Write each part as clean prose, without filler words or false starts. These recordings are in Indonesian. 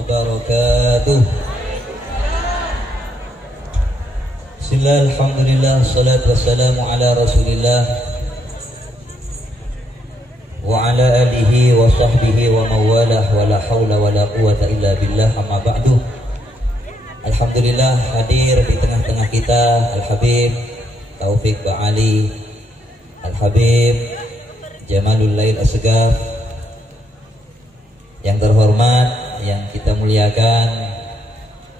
wabarakatuh. Bismillah, alhamdulillah, salatu wassalamu ala rasulillah wa ala alihi wa sahbihi wa mawalah wa la hawla wa la quwata illa billah, amma ba'du. Alhamdulillah hadir di tengah-tengah kita Al-Habib Taufik Ba'ali, Al-Habib Jamalul Lail Asgaf. Yang terhormat, yang kita muliakan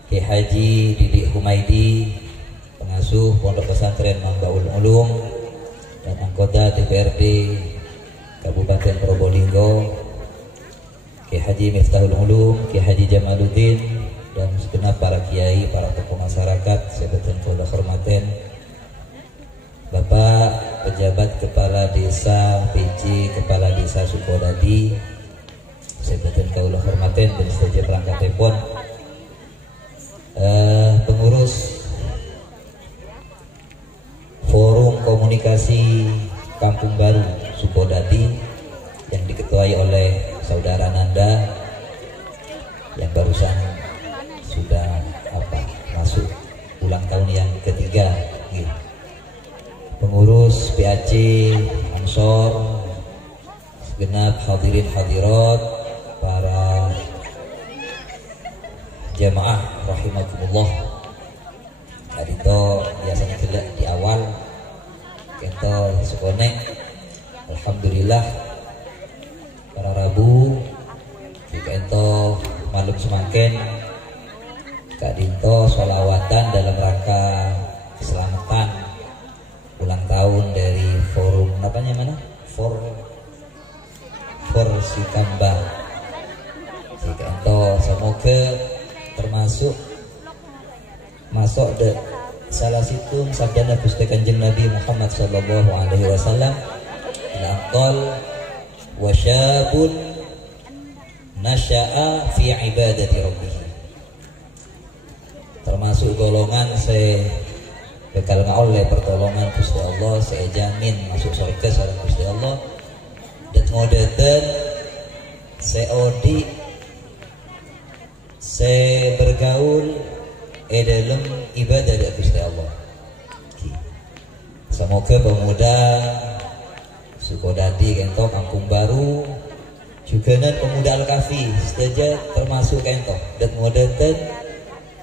Kiai Haji Didik Humaidi, pengasuh Pondok Pesantren Mambaul Ulum dan anggota DPRD Kabupaten Probolinggo, Kiai Haji Miftahul Ulum, Kiai Haji Jamaluddin, dan segenap para kiai, para tokoh masyarakat, sebetul kula hormaten Bapak pejabat kepala desa PJ, kepala desa Sukodadi, sebetul kula hormaten dan saja perangkat telepon, pengurus Forum Komunikasi Kampung Baru Sukodadi yang diketuai oleh Saudara Nanda yang barusan sudah masuk ulang tahun yang ketiga, pengurus PAC Ansor, segenap hadirin hadirat, para jamaah rahimakumullah. Tadi itu biasanya tidak di awal kita sekonek, alhamdulillah para Rabu jika itu malam semakin Kak Dinto sholawatan dalam rangka keselamatan ulang tahun dari forum mana? For Sikamba. Jika itu semoga termasuk masuk de salah situ sabda Gusti Kanjeng Nabi Muhammad sallallahu alaihi wasallam, laqal wa syabun nasya'a fi ibadati rabbih. Termasuk golongan saya bekal oleh pertolongan Gusti Allah, saya jamin masuk surga sareng Gusti Allah. Dan ngodetan seodi saya bergaul dalam ibadah dari Gusti Allah. Semoga pemuda Sukodadi kento Kampung Baru juga nan pemuda Al-Kafi setuju termasuk kento dan ngodetan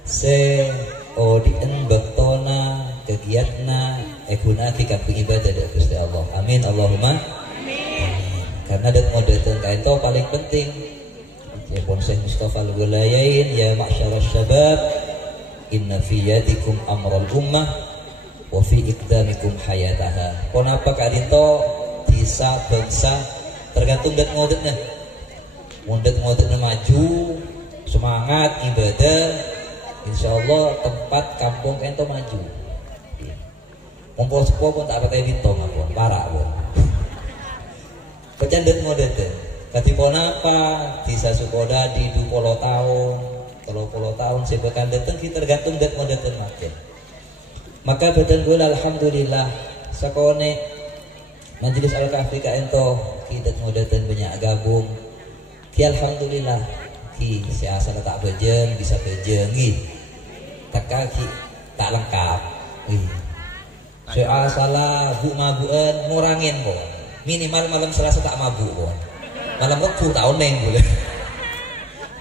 se odien bektona kegiatna ekunaki kampung ibadah dari Gusti Allah. Amin Allahumma amin. Karena dan ngodetan kento paling penting. Ya Bonsai Mustafa al-Wilayain, ya ma'syarasy syabab, inna fi yadikum amral ummah wa fi iqdamikum hayataha. Kenapa Kak Dinto bisa bangsa tergantung dan ngodetnya. Ngodetnya maju, semangat ibadah, insyaallah tempat kampung ento maju. Mumpul sepo pun tak pakai Dinto ngapun, parah pun. Pecandet ngodetnya. Katipun apa desa Sukodadi 20 tahun 30 tahun sebekan datang kita tergantung dat modatan makin. Maka badan gue alhamdulillah sakone Majelis Al-Kahfi ka ento kita modatan banyak gabung. Ki alhamdulillah ki siasa tak bejeng bisa bejeng ki. Tak kaki tak lengkap. Saya salah bu mabuan ngurangin kok. Minimal malam Selasa tak mabuk kok. Malam waktu tahun neng boleh.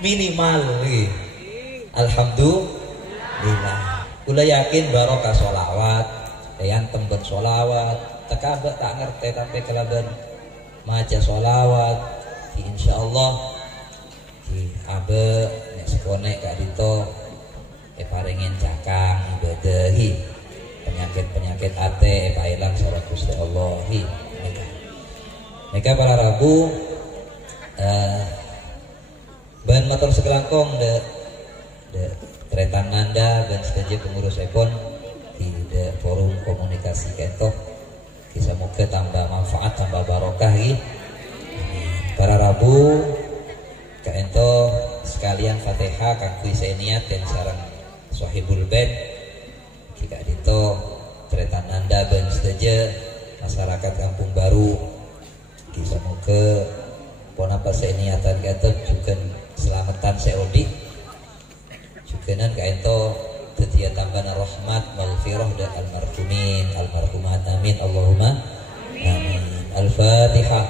Minimal ki. Alhamdulillah. Kula yakin barokah sholawat, yang tempat sholawat, tekabak tak ngerti tapi kelaban maca sholawat. Insyaallah ki abe nek sekonek Kak Dito paringin cakang ibadahi penyakit ate pailang sareng Gusti Allah hi. Mereka para Rabu bahan motor sekelangkong de Tretan Nanda dan sebagai pengurus Epon di forum komunikasi kentok bisa moga tambah manfaat tambah barokah gitu. Para Rabu kento sekalian Fatihah kangge niat dan sareng Sohibul Bed jika dito Tretan Nanda dan sebagai masyarakat Kampung Baru bisa moga pon apa niatan kata juga selamatan seodi jukenan ka ento tetiya tambana rahmat maghfirah dan almarhumin almarhumat amin Allahumma amin. Al-Fatihah.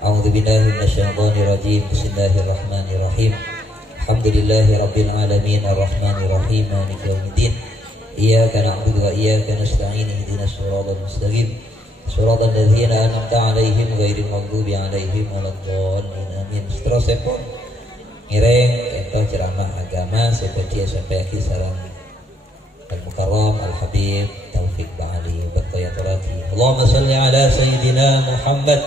A'udzu billahi minasyaitonir rajim. Bismillahirrahmanirrahim. Alhamdulillahi rabbil alamin arrahmanir rahim maliki yaumiddin. Iyyaka na'budu wa iyyaka nasta'in ihdinas siratal mustaqim. Siratal ladzina an'amta 'alaihim ghairil maghdubi 'alaihim waladdallin. Amin. Seterusnya pun ngiring ento ceramah agama seperti sampai akhir sareng Al-Mukarram Al-Habib Taufik Ba'ali Battayatulati. Allahumma salli ala Sayyidina Muhammad.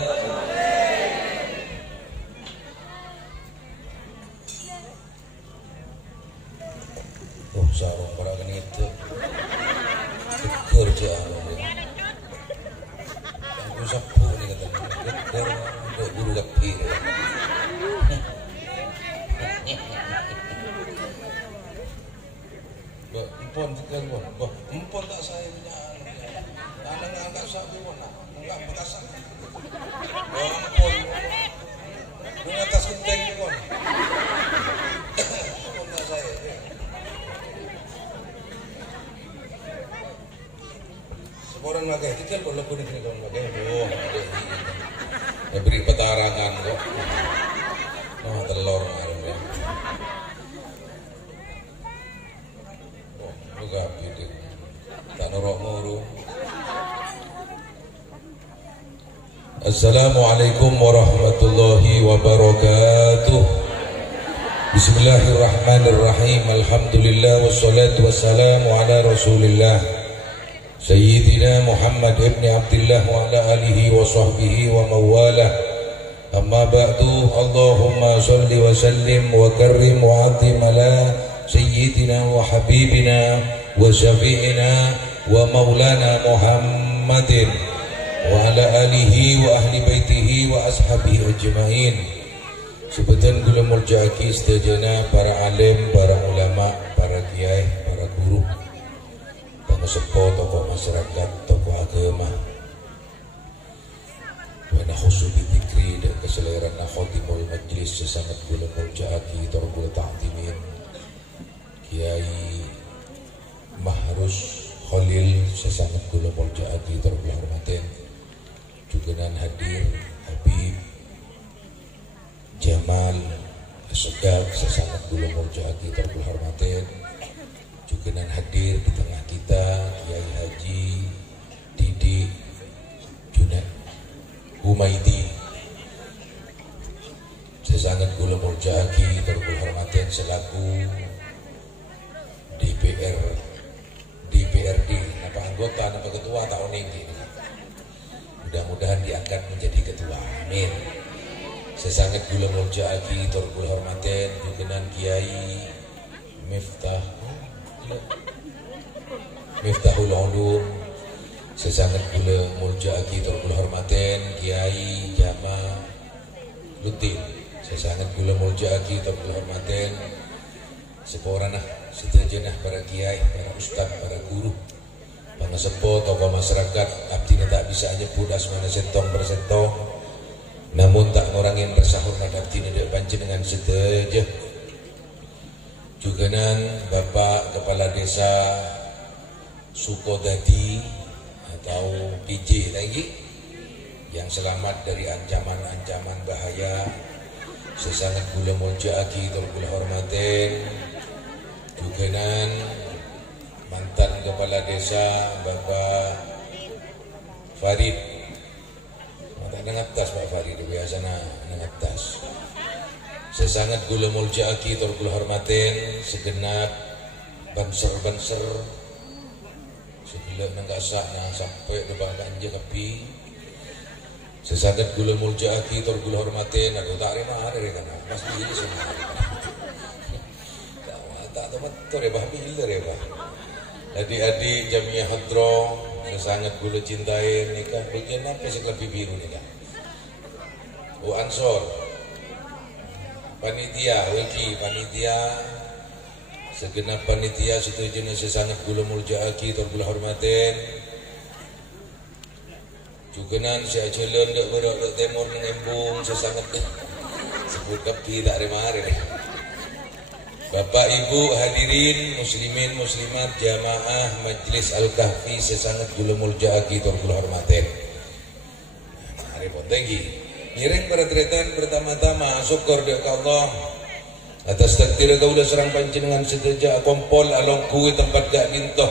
Oh, sarung parakan itu kerja aku sapu nih kata guru gapir empon tekan bon empon tak saya punya anak enggak sabu nak enggak bekasan empon di atas genteng bon empon tak saya orang makai kita kalau pun ini orang makai ada beri petarangan kok telur ngaruh juga pilih tak norok muru. Assalamualaikum warahmatullahi wabarakatuh. Bismillahirrahmanirrahim. Alhamdulillah wassalatu wassalamu ala Rasulillah Sayyidina Muhammad ibn Abdullah wa ala alihi wa sahbihi wa mawalah. Amma ba'du. Allahumma salli wa sallim wa karrim wa azim ala Sayyidina wa habibina wa syafi'ina wa maulana Muhammadin wa ala alihi wa ahli baitihi wa ashabihi ajma'in. Sebetan gula murjaki setajana para alim, para ulama, para kiai, para guru, pengesepo, tokoh masyarakat, tokoh agama, wana khusubi dikri dan keselerahan khotimul majlis sesangat gula murjaki torbul ta'timin Kiai Mahrus Khalil sesangat gula murjaki torbul hormatin juganan hadir Habib Jamal Segaf sesangat gula murjaki torbul hormatin juganan hadir di tengah kita Kiai Haji Didi Junaid Humaidi sesangat gula murjaki torbul hormatin selaku DPRD apa anggota apa ketua tahun ini mudah-mudahan diangkat menjadi ketua amin. Sesangat gula murjaki torbul hormatin juganan Kiai Miftahul Ulum sesangat gula murjaki torbul hormatin Kiai Jama Lutin sesangat gula murjaki torbul hormatin seporanah seterjenah para kiai, para ustaz, para guru, pangasepo, tokoh masyarakat. Abdi tak bisa nyebut asmana sentong bersentong, namun tak ngurangin rasa hormat abdi tidak panjenengan seteja. Juganan Bapak Kepala Desa Sukodadi atau PJ lagi yang selamat dari ancaman-ancaman bahaya sesangat gula murjaki torbul hormatin juganan mantan Kepala Desa Bapak Farid mata nengatas Pak Farid biasa nengatas sesangat gula murjaki torbul hormatin segenap banser-banser segelak nenggasak sampai depan kanja kepi sesangat gula murjaki torbul hormatin aku tak rima ada kan pasti ini semua tak tahu betul ya bah bila ya bah adik-adik Jamiah Hadro sesangat gula cintain nikah begini apa sih lebih biru nikah Ansor panitia wiki panitia segenap panitia setuju sesangat gula murjaki torbul hormatin juganan saya jalan dek berak dek temur nembung sesangat sebut kepi tak remare Bapak Ibu hadirin muslimin muslimat jamaah Majlis Al-Kahfi sesangat kula muljaki tur kula hormaten. Mari potegi. Ngiring pada tretan pertama-tama syukur deuk Allah atas takdir kaula sareng panjenengan sedaya kompol along kuwi tempat gak dintoh.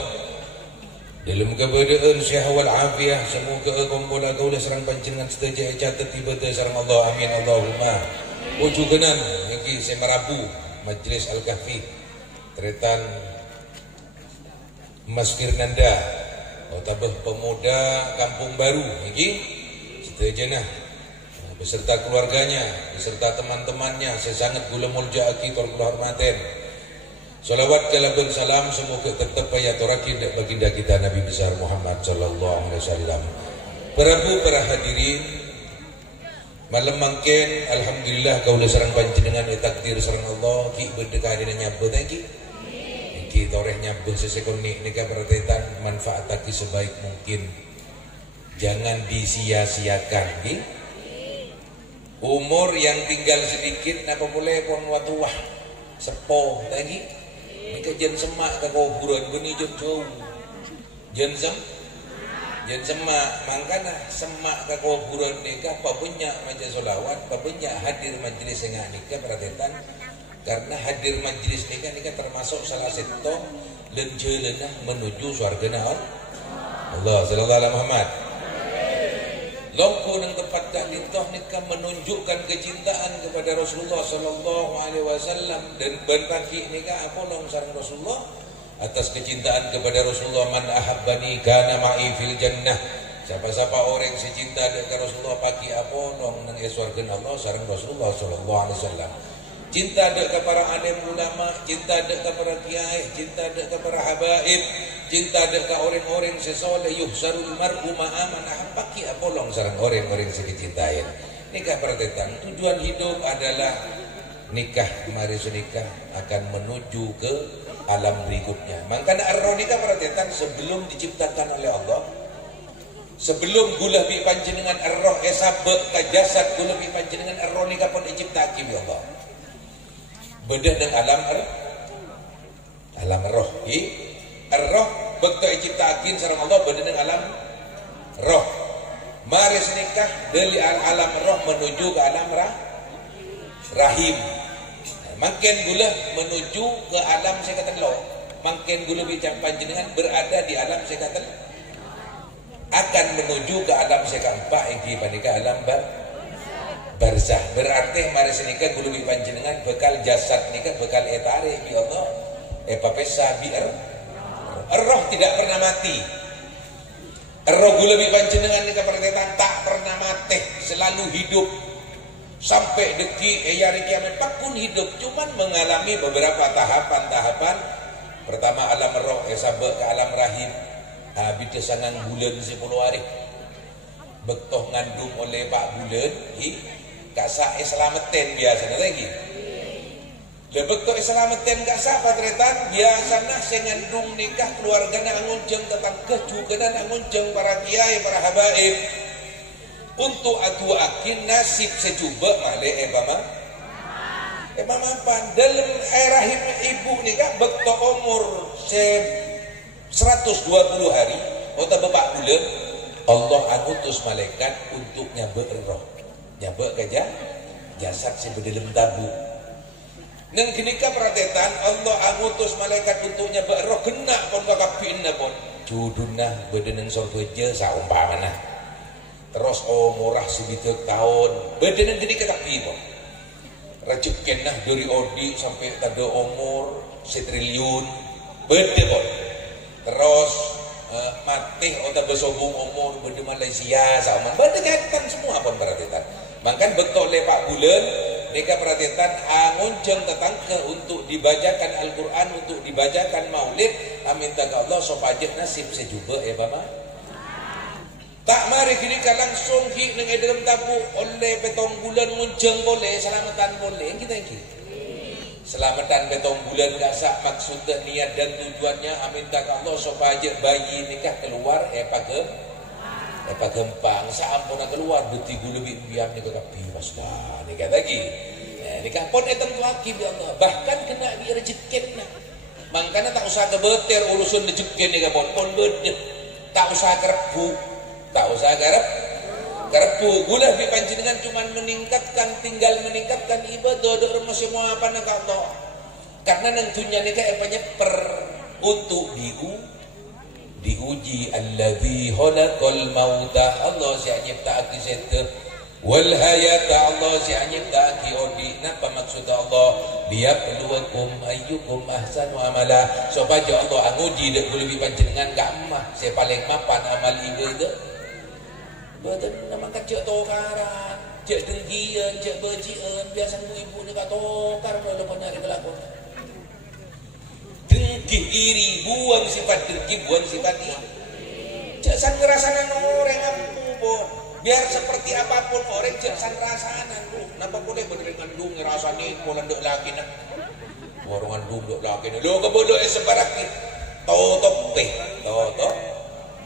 Dalam keberadaan sehat wal afiah semoga kompol kaula sareng panjenengan sedaya catet tiba teh sareng Allah amin Allahumma. Wujudenan iki semarabu Majlis Al-Kahfi tretan Mas Firnanda Otabah Pemuda Kampung Baru iki sedaya beserta keluarganya beserta teman-temannya saya sangat kula muljaki tur kula hormaten. Salawat kalaban salam semoga tetap ayaturakin baginda kita Nabi besar Muhammad sallallahu alaihi wasallam. Para hadirin malam mangken alhamdulillah kaula sareng panjenengan takdir sareng Allah ki berdekah dina nyabut iki. Iki toreh nyabut sesekon nika pertetan manfaatake sebaik mungkin. Jangan disia-siakan nggih. Umur yang tinggal sedikit napa boleh pon watuwah sepo lagi nika jen semak ka kuburan beuni jen jauh jen semak mangkana semak ka kuburan nika papunya maca selawat papunya hadir majelis engah nika perhatian karena hadir majelis nika termasuk salah satu lenjeunah menuju surgana Allah sallallahu alaihi Muhammad. Longko nang tempat dak lintoh nika menunjukkan kecintaan kepada Rasulullah sallallahu alaihi wasallam dan berkaki nika apolong sareng Rasulullah atas kecintaan kepada Rasulullah man ahabbani kana ma'i fil jannah. Siapa-siapa orang yang cinta dengan Rasulullah pagi apolong nang surga Allah sareng Rasulullah sallallahu alaihi wasallam. Cinta dekat para alim ulama, cinta dekat para kiai, cinta dekat para habaib, cinta dekat orang-orang sesoleh yuhsarul mar'u ma'aman ahbaki apolong sareng orang-orang sekicintain. Nikah pertetan tujuan hidup adalah nikah mari senikah akan menuju ke alam berikutnya. Makanya arroh nikah pertetan sebelum diciptakan oleh Allah, sebelum gula bi panjenengan arroh esabek ka jasad gula bi panjenengan arroh nikah pun diciptake oleh Allah. Beda dengan alam roh. Roh bekto diciptakan sareng Allah beda dengan alam roh. Mari nikah dari alam roh menuju ke alam rahim. Makin gula menuju ke alam sekatelo. Makin gula bicara panjenengan berada di alam sekatelo akan menuju ke alam sekampa yang dibandingkan alam barzah. Berarti mari senika gulu panjenengan bekal jasad nika bekal etare bi Allah papesa bi roh tidak pernah mati. Roh gulu panjenengan nika pertetan tak pernah mati, selalu hidup sampai detik hari kiamat pun hidup, cuman mengalami beberapa tahapan-tahapan. Pertama alam roh sabe ke alam rahim habis sangang bulan 10 hari bektoh ngandung oleh Pak bulan kasa islametin biasanya lagi. Lebek to islametin kasa patretan biasanya sengandung nikah keluargana angunjeng tentang kejugenan angunjeng para kiai para habaib untuk atu akin nasib sejuba male mapan dalam rahim ibu nikah bekto umur 120 hari atau bapak bulan Allah ngutus malaikat untuk nyabek roh nyabek aja jasad sebedalam tabu. Nang kenika pratetan Allah ngutus malaikat untuk nyabek roh kena pon bakapinna pon judunah bedeneng surga je saumpamana. Terus umurah sebitu tahun bedeneng kenika tapi pon. Rezekenah dari odi sampai tada umur 1 triliun bede pon. Terus mati atau bersobong umur bede Malaysia sama bede kaitan semua pun pratetan. Makan betul le Pak Bulan mereka perhatikan angunceng tetangga untuk dibacakan Al-Quran untuk dibacakan maulid amin taga Allah sopajak nasib sejuba Bama tak mari kini langsung ki neng dalam tabu oleh petong bulan ngunceng boleh selamatan boleh kita ini selamatan petong bulan gasak maksudnya niat dan tujuannya amin taga Allah sopajak bayi nikah keluar gempang saampuna keluar beti gula lebih biam ni kekapi paslah ni kata lagi nika pun tentu hakim ya Allah. Bahkan kena bi rezekin nah. Mangkana tak usah kebeter urusan rezekin nika pun bede. Tak usah kerepu. Tak usah kerepu. Gula bi panjenengan cuman meningkatkan tinggal meningkatkan ibadah do masih mau apa nak Allah. Karena nentunya nika epanya per untuk diuji alladzi khalaqal mauta Allah si nyipta akisete wal hayata Allah si nyipta akiodi napa maksud Allah liyabluwakum ayyukum ahsanu amala supaya Allah nguji dek lebih panjenengan gak emah si paling mapan amal ibadah betul nama kecek tokaran cek dengkian cek bejian biasa ibu nek tokar kalau benar kelakon dengki iri buang sifat dengki buang sifat iri jangan ngerasakan orang ampuh biar seperti apapun orang jangan ngerasakan kenapa boleh berderingan lu ngerasani polan duk lagi nak warongan duk lagi lu kebodoh sebarak ni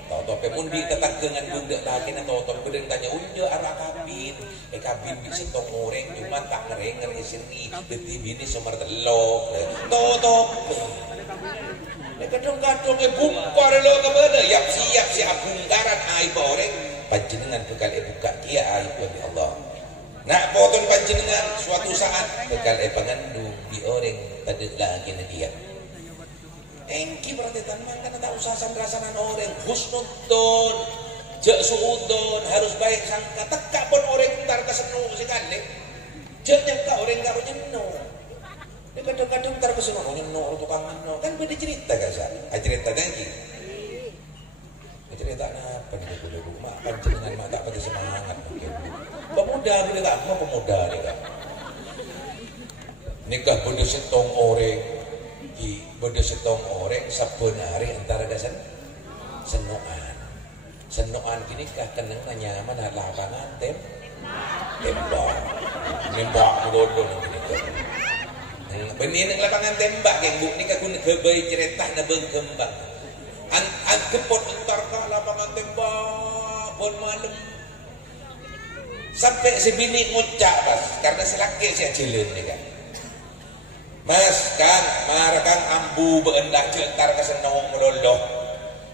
totope mundi tetap dengan duk lagi nak totope berdering tanya unja arah kabin kabin bisa tong orang cuma tak ngerenger isini deti bini semar telok totope kadang-kadang bumpar lo kepada yang siap bungkaran aib orang panjenengan bekal buka kia aib di Allah nak potong panjenengan suatu saat bekal pengandung di orang pada lagi dia engki berarti tanman kan tak usah sandrasanan orang husnudon jak suudon harus baik sangka tekak pun orang ntar kesenu sekali jak nyangka orang gak nyenno kadang-kadang ntar kesenu nyenno tukang nyenno kan beda cerita kan sah cerita lagi cerita apa nih dulu mak panjenengan mak tak pada semangat mungkin pemuda bila tak mau pemuda ni kan nikah benda setong orang benda setong orang sebenarnya antara gasan senoan kini kah kenang nyaman lapangan tembak dulu benih nang lapangan tembak yang buk ni kagum kebai cerita na berkembang an kepot entar ka lapangan tembak pun malam sampai sebini ngucap pas karena selaki saya jelen ni kan mas kang marakang ambu beendah jentar kesenong meloloh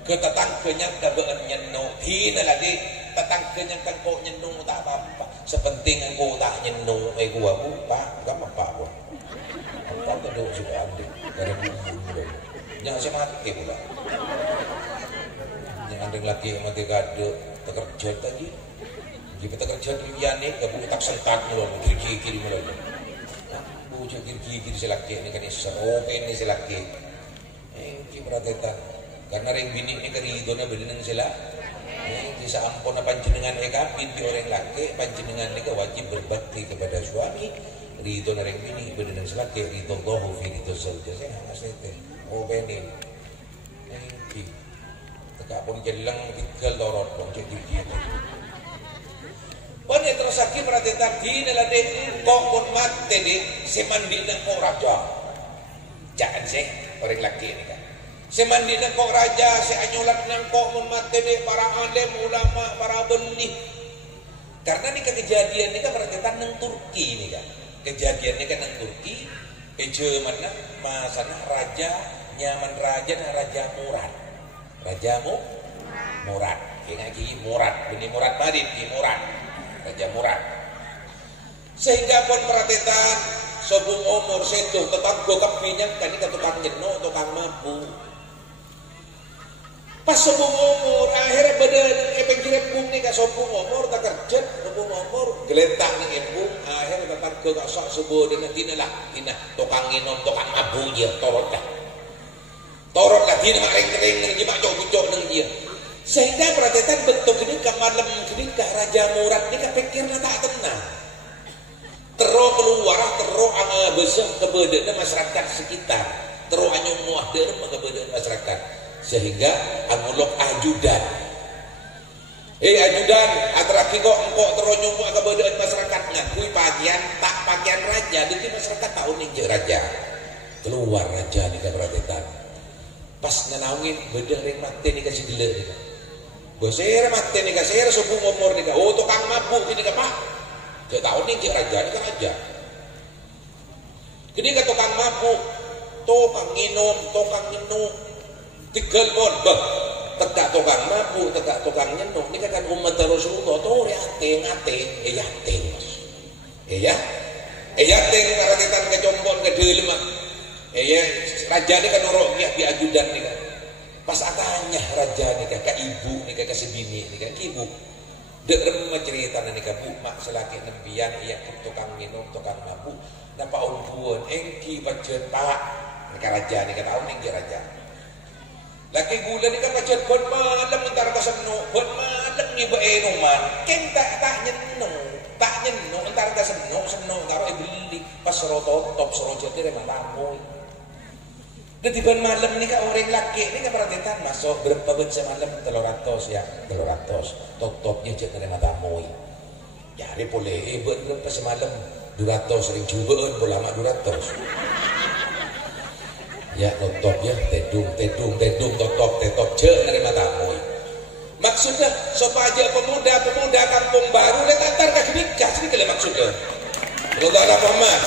ke tetangkanya ke been nyenno hina lagi tetangkanya kan kok nyenno tak apa-apa sepenting aku tak nyenno gua pak gak apa-apa pun apa kedua juga ambil dari bumbu jangan semati pula jangan ada lagi yang mati gado terkerja tadi jika terkerja diliani kebu tak sentak mulu kiri mulu bujuk kiri selaki ini kan serope ini selaki ini perhatian karena ring bini ini keridona bedenang sila bisa ampun panjenengan kabin di orang laki panjenengan ini wajib berbakti kepada suami ridho ring bini bedenang selaki ridho Allahu fi ridho saja saya ngasih teh benin ini tegak pun jelang tinggal dorot dong cek gigi pada terus lagi perhatian di nela dek kok pun mati dek semandi nak kok raja jangan sih orang laki ini kan semandi nak kok raja seanyulat nak kok pun mati dek para alim ulama para benih karena ni kejadian ni kan perhatian nang Turki ni kan kejadian ni kan nang Turki mana masana raja nyaman raja dan raja Murad Murad lagi Murad benih Murad Madin di Murad Raja Murad sehingga pun perhatian sebelum umur setu tetangga kepinyak kan ini tukang jenuh tukang mampu pas sebelum umur akhirnya badan pengkirip bung ni sebelum umur tak kerja sebelum umur geletak ni bung akhirnya tetangga gak sok sebuah dengan tina tukang nginom tukang mabu je torot lah tina mak ring-ring je mak jok-jok neng dia sehingga perhatian bentuk ini ke malam ini ke Raja Murad ini kepikirnya tak tenang terus keluar terus besar keberadaan masyarakat sekitar terus anyumuah derem keberadaan masyarakat sehingga angulok ajudan ajudan atraki kok engkok terus nyumuah keberadaan masyarakatnya kui pakaian raja jadi masyarakat tahu nih raja keluar raja nih perhatian pas nanaungin bedeng ring mati nih kasih gila nih Bosera mati nih kasih subuh umur nih tukang mabuk ini pak. Saya tahu nih raja ini kan raja. Kini ka tukang mabuk, tukang nginum, tigel pun, bah, tegak tukang mabuk, tegak tukang nyenuk. Ini kan umat Rasulullah, tuh yating, yating, yating, karena kita kecompon ke dalam, raja ini kan orang di ajudan nih kan. Pas akanya raja nih kan, ke ibu nih kan, ke sebini nih kan, ibu. Dek remah cerita nih kan, bu, mak selaki nembian, iya tukang minum, tukang mabuk. Napa umpuan, engki bacet pak, nih kan raja nih kan, tahu nih raja. Laki gula nih kan bacet, buat malam ntar kesenuk, buat malam nih berenuman, keng tak nyenuk, ntar kesenuk, taruh beli, pas rotot, top serojot dia remah tamu. Ketiban malam ni kan orang laki ni kan perhatian masuk berapa baca malam 300 ya 300 top-topnya cek nerima tamu. Jadi boleh berapa semalam 200 sering cubaan bola mak 200. Ya top ya tedung top cek nerima tamu. Maksudnya supaya pemuda kampung baru letak ke nikah sini kalau maksudnya. Allah ada paman.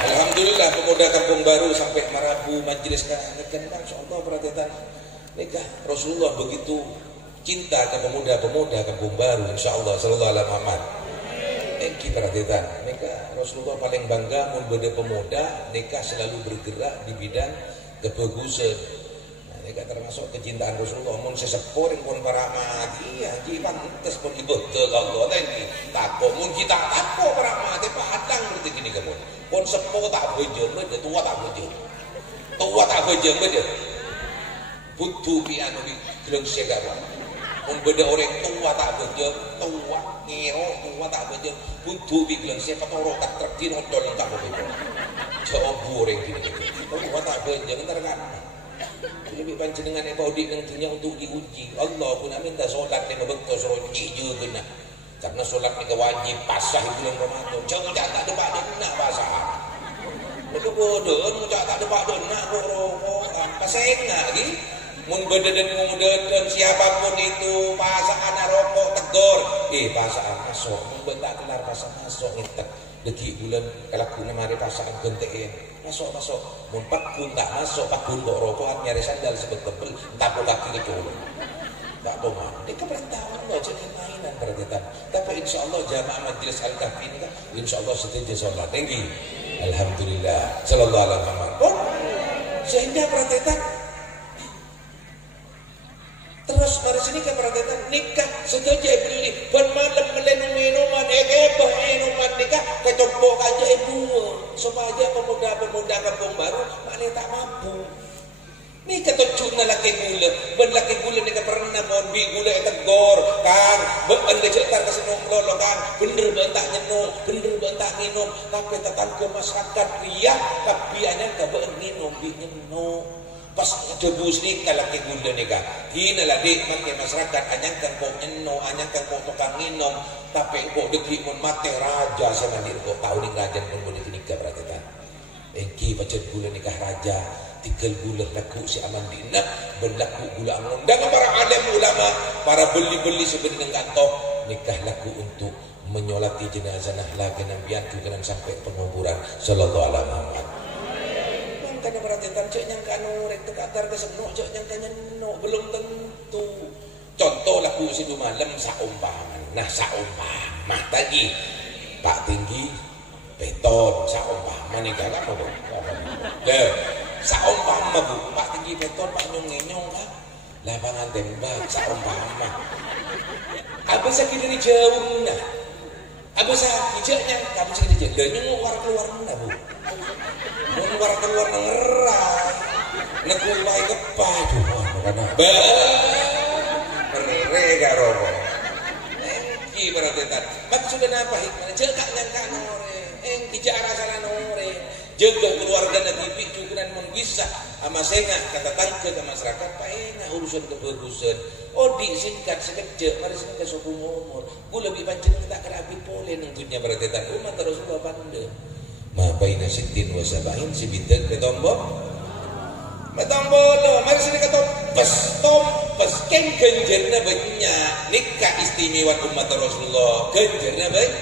Alhamdulillah pemuda kampung baru sampai Marabu majlis kan insyaallah perhatian nikah Rasulullah begitu cinta ke pemuda kampung baru insyaallah sallallahu alaihi wasallam. Engki perhatian nikah Rasulullah paling bangga mun beda pemuda nikah selalu bergerak di bidang kebagusan. Nah, nikah termasuk kecintaan Rasulullah mun sesepuh pun para mati ya ji pantes pun ibetul Allah lagi takok mun kita takok para mati padang berarti gini kamu pun sepuh tak bejeng beda tua tak bejeng beda butuh piano di geleng segala pun beda orang tua tak bejeng tua tak bejeng butuh di geleng segala petoro tak terkini odol tak bejeng jauh orang gini tua tak bejeng ntar kan lebih panjenengan eko di dunia untuk diuji Allah pun minta sholat ni membentuk seronji juga nah karena sholat ni wajib pasah bulan Ramadan jangan tak ada pada nak pasah itu bodoh tak ada pada nak rokok pasah nak lagi mun beda dan siapapun itu pasah anak rokok tegur pasah masuk mun tak kelar pasah masuk ngitek deki bulan kalau kuna mari pasangan gentein masuk mun pakun tak masuk pakun kok rokokan nyari sandal sebetebel tapu kaki kecolong tak boman ini keperintahkan Allah jadi mainan perhatian tapi insyaallah jamaah majlis al-kahfi ini kan insyaallah setuju sholat tinggi alhamdulillah sallallahu alaihi wasallam sehingga perhatian terus mari sini ke perhatian nikah setuju beli bermalam melenung minuman minuman nikah kecopok aja ibu supaya pemuda kampung baru mana tak mampu ni kata cuna laki gula ni pernah mohon bi gula tegor kan anda cetar ke senung lolo kan bener bentak nyenung bener bentak minum tapi tetap ke masyarakat ria tapi hanya ke minum bi nyenung pas debus ni laki gula ni kan hina lah dik makin masyarakat anyangkan kok nyenung anyangkan kok tukang minum tapi kok deki mun mate raja semandir kok tahu ni raja pun boleh nikah perhatian engki pacet gula nikah raja tikel gula laku si aman dina berlaku gula ngundang para alim ulama para beli sebenarnya kantor nikah laku untuk menyolati jenazah lagi nabian juga sampai penguburan sallallahu alaihi wasallam karena perhatian cek yang kanu rek tekatar ke senok cek yang tanya no belum tentu contoh laku si malam saumpama saumpama tadi pak tinggi beton saumpama nikah apa deh saumpama bu pak tinggi beton pak nyong kan lapangan tembak saumpama apa sakit dari jauh nah apa sakit hijaunya kamu sakit hijau dan nyong keluar nah bu keluar ngerai nekulai kepa aduh karena mereka robo engki perhatian maksudnya apa hikmahnya jaga nyangka nore engki cara sana nore jaga keluarga dan tipi cukuran menggisa sama senga kata tangke ke masyarakat pak urusan kebagusan di singkat sekejap mari sini ke suku umur gue lebih pancen tak kerapi boleh nengkunya perhatian umat terus lupa pandai ma baina sittin wa sab'in sibitan betombol mari sini kata tompes genjerna banyak nikah istimewa umat Rasulullah genjerna banyak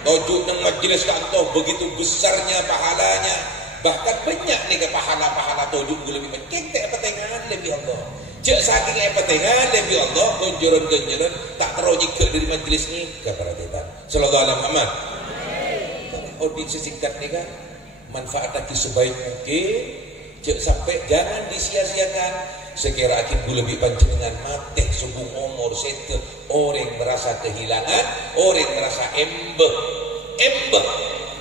Tojuk nang majelis kantor begitu besarnya pahalanya. Bahkan banyak nih ke pahala-pahala tojuk lebih mencektek petengahan lebih Allah. Cek saking petengahan lebih Allah konjuran-konjuran tak terojik dari majelis ni keperhatian. Sallallahu alaihi wasallam. Audit sesingkat nih kan manfaatkan sebaik mungkin. Cek sampai jangan disia-siakan. Sekira akhir lebih panjenengan mati sebung umur sete orang merasa kehilangan, orang merasa embek,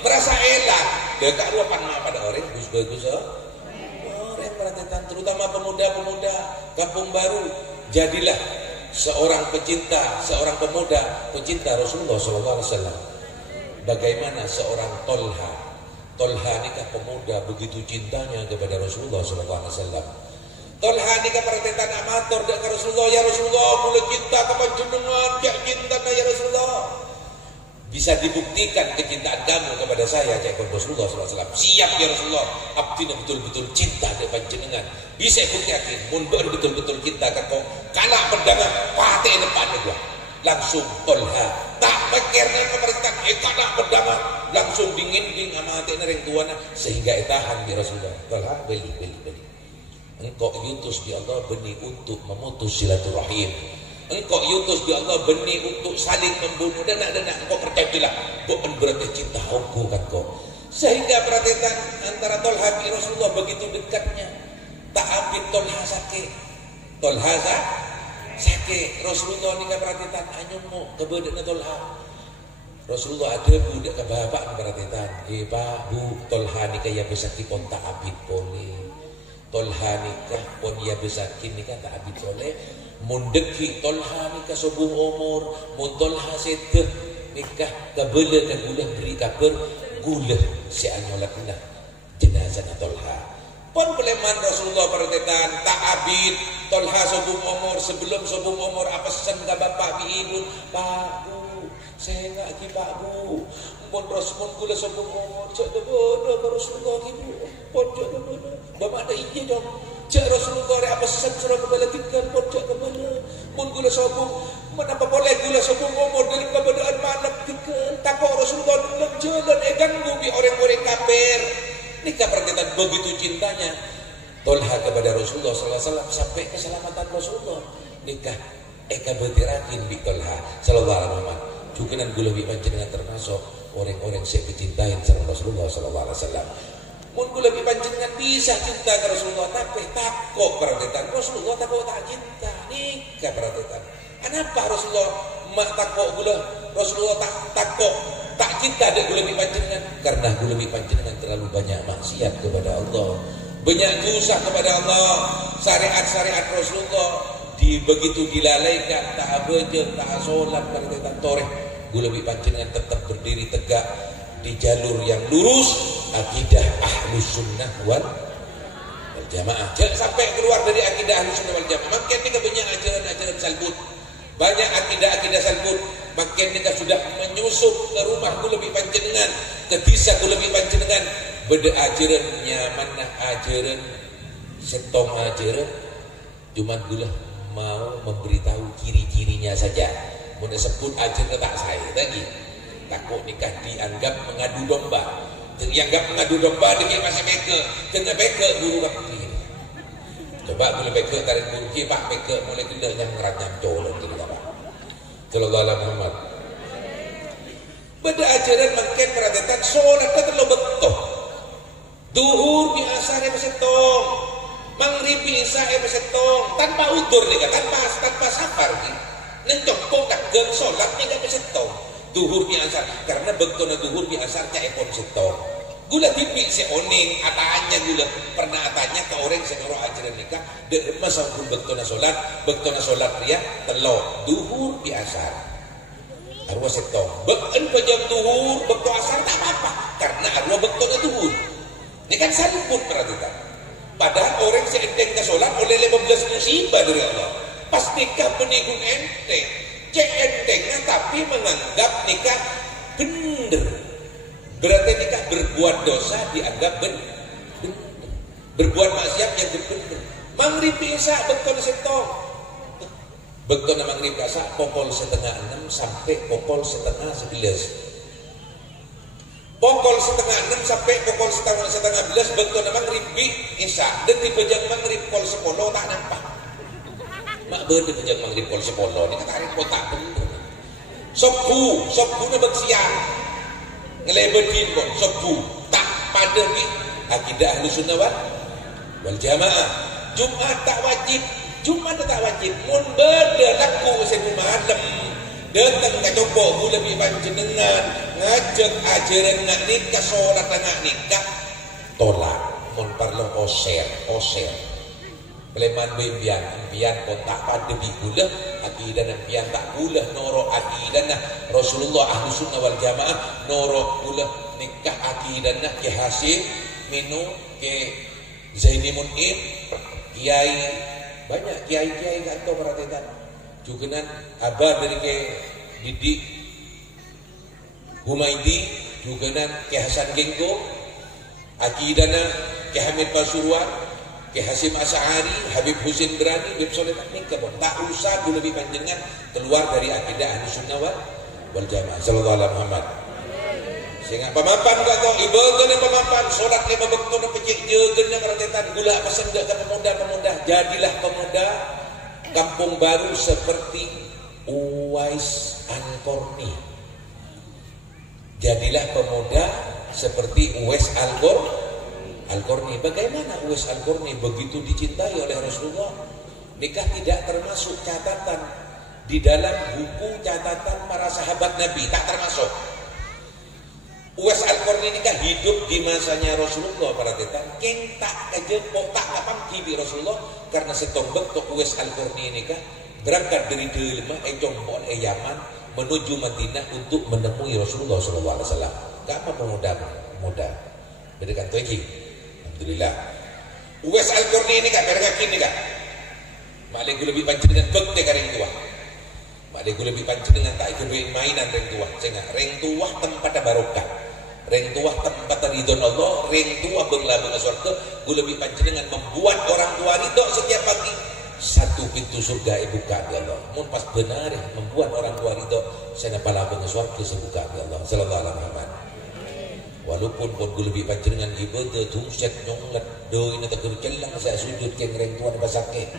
merasa elah. Dekat ruapan pada orang bagus-bagus orang perhatian terutama pemuda-pemuda kampung baru. Jadilah seorang pecinta, seorang pemuda pecinta Rasulullah SAW. Bagaimana seorang Tolha nikah pemuda begitu cintanya kepada Rasulullah SAW. Tolha nikah perhatian amator dengan Rasulullah. Ya Rasulullah, mulai cinta kepada jenengan, jak cinta ya Rasulullah. Bisa dibuktikan kecintaan kamu kepada saya, cakap Rasulullah SAW. Siap ya Rasulullah, abdina betul-betul cinta kepada jenengan. Bisa buktikan, mun betul-betul cinta kau. Kalah pedangan, patih depan gua. Langsung Tolha tak mikirnya pemerintahan kalah pedangan, langsung dingin sama hati nereng tuana sehingga tahan ya Rasulullah. Tolha beli. Engkau yutus di Allah benih untuk memutus silaturahim. Engkau yutus di Allah benih untuk saling membunuh dan engkau percayalah bukan berarti cinta aku kan kau. Sehingga perhatian antara Tolha dan Rasulullah begitu dekatnya. Tak habis Tolha sakit. Rasulullah ni kan perhatian anyumu kebedak Tolha. Rasulullah ada budak ke bapak perhatian. Pak bu Tolha ni kaya besaki pon tak habis boleh. Tolha nikah pun ya besakin nikah tak habis oleh mundeki Tolha nikah sebung umur mun Tolha seteh nikah kabela dan gula beri kabar gula si anyolatna jenazah Tolha pun peleman Rasulullah perhatian tak habis Tolha sebung umur sebelum sebung umur apa pesan ke bapak bi ibu Pak bu saya enggak ki Pak bu mun Rasul gula sebung umur cak bodoh ke Rasulullah ibu pojok mana bapak ada izin dong cak Rasulullah apa pesan surah kembali tinggal pojok kemana mun gula sobung menapa boleh gula sobung umur dari keberadaan mana tinggal takut Rasulullah dalam jalan ganggu bi orang-orang kafir nikah perhatian begitu cintanya Tolha kepada Rasulullah SAW sampai keselamatan Rasulullah nikah betirakin bi Tolha sallallahu alaihi wasallam juga nan gula bi panjenengan termasuk orang-orang saya kecintain sama Rasulullah sallallahu alaihi wasallam. Mun kula lebih panjenengan bisa cinta ke Rasulullah tapi takut perhatian Rasulullah takut tak cinta nikah perhatian. Kenapa Rasulullah mak takut gula Rasulullah takut tak cinta dia gula lebih panjenengan karena gula lebih panjenengan terlalu banyak maksiat kepada Allah, banyak dosa kepada Allah. Syariat-syariat Rasulullah begitu dilalaikan tak bejo tak solat perhatian toreh gula lebih panjenengan tetap berdiri tegak di jalur yang lurus akidah ahlus sunnah wal jamaah. Jangan sampai keluar dari akidah ahlus sunnah wal jamaah. Makin kita banyak ajaran-ajaran salbut, banyak akidah-akidah salbut. Makin kita sudah menyusup ke rumah ku lebih panjenengan, ke desa ku lebih panjenengan. Beda ajarannya mana ajaran setong ajaran, cuma gula mau memberitahu ciri-cirinya saja. Mau disebut ajaran tak saya lagi. Takut nikah dianggap mengadu domba. Dianggap mengadu domba dengan masih beka. Kena beka guru bakti. Coba boleh beka tarik guru ki pak beka mulai kena yang ngeranyam colon jadi apa. Sallallahu alaihi Muhammad. Beda ajaran makin perhatian solat terlalu betul. Duhur biasa dia besetong. Maghrib isya besetong tanpa udur nih tanpa safar ni. Nang jongkok tak geng solat ni dah besetong. Duhur biasa karena betul duhur biasa cak ekor setong. Gula tipik si oning atanya gula pernah atanya ke orang seluruh ajaran nikah de masa pun betul solat dia telok duhur biasa. Arwah setong. Beun pejam duhur betul asar tak apa karena arwah betul duhur. Ini kan salibut perhatikan. Padahal orang seenteng ke solat oleh 15 musibah dari Allah. Pas nikah menikung enteng. Cek entengnya tapi menganggap nikah bener. Berarti nikah berbuat dosa dianggap bener. Berbuat maksiat yang bener. Maghrib isya betul setong. Betul maghrib isya pukul 5:30 sampai pukul 10:30. Pukul 5:30 sampai pukul 10:30 betul namang ribi isya. Dan di pejang maghrib pukul 10 tak nampak. Mak bener pejang maghrib pukul 10 ni kata hari kotak bener. Sobu na bagsiang. Ngelebedin kok sobu tak pada ni akidah Ahlussunnah wal Jamaah. Jumat tak wajib. Mun berlaku sebu malam. Datang ke coba gula lebih panjenengan ngajak ajaran nak nikah solat nak nikah tolak mun parlo oser Peleman bian kontak pada bigula akidah bian tak gula noro akidah Rasulullah Ahlussunnah wal Jamaah noro gula nikah akidah ke Hasim minu ke Zaini Munib kiai banyak kiai kantor perhatian juga nan abah dari ke Didi Humaidi juga nan ke Hasan Genggo akidana ke Hamid Pasuruan ke Hasim Asy'ari Habib Husin Berani Habib Soleh nikah tak usah dulu lebih panjenengan keluar dari akidah Ahlussunnah wal Jamaah sallallahu alaihi Muhammad sehingga pemapan kata ibadah pemapan solat lima waktu na pecik jeurna perhatian gula pesan ke pemuda jadilah pemuda Kampung Baru seperti Uwais Al-Qarni. Jadilah pemuda seperti Uwais Al-Qarni. Bagaimana Uwais Al-Qarni begitu dicintai oleh Rasulullah? Nikah tidak termasuk catatan di dalam buku catatan para sahabat Nabi, tak termasuk. Uwais Al-Qarni nikah hidup di masanya Rasulullah para tetan. Keng tak kejepok tak kapan kibi Rasulullah karena setombek tok Uwais Al-Qarni nikah berangkat dari Delma Jombon Yaman menuju Madinah untuk menemui Rasulullah sallallahu alaihi wasallam. Kapan muda. Berdekat lagi. Alhamdulillah. Uwais Al-Qarni nikah berangkat nikah. Malik lebih panjenengan bekte kareng tua. Malik lebih panjenengan tak ikut mainan reng tua. Cenah reng tua tempat barokah. Reng tua tempat ridho Allah, reng tua bengla surga. Gue lebih panjenengan membuat orang tua ridho setiap pagi. Satu pintu surga buka ya Allah. Mun pas benar membuat orang tua ridho, saya napala bengla surga sebuka ya Allah. Sallallahu alaihi Muhammad. Walaupun pun gue lebih panjenengan ibadah tungset nyonglet doi na tak kerjelang saya sujud keng reng tua na basake.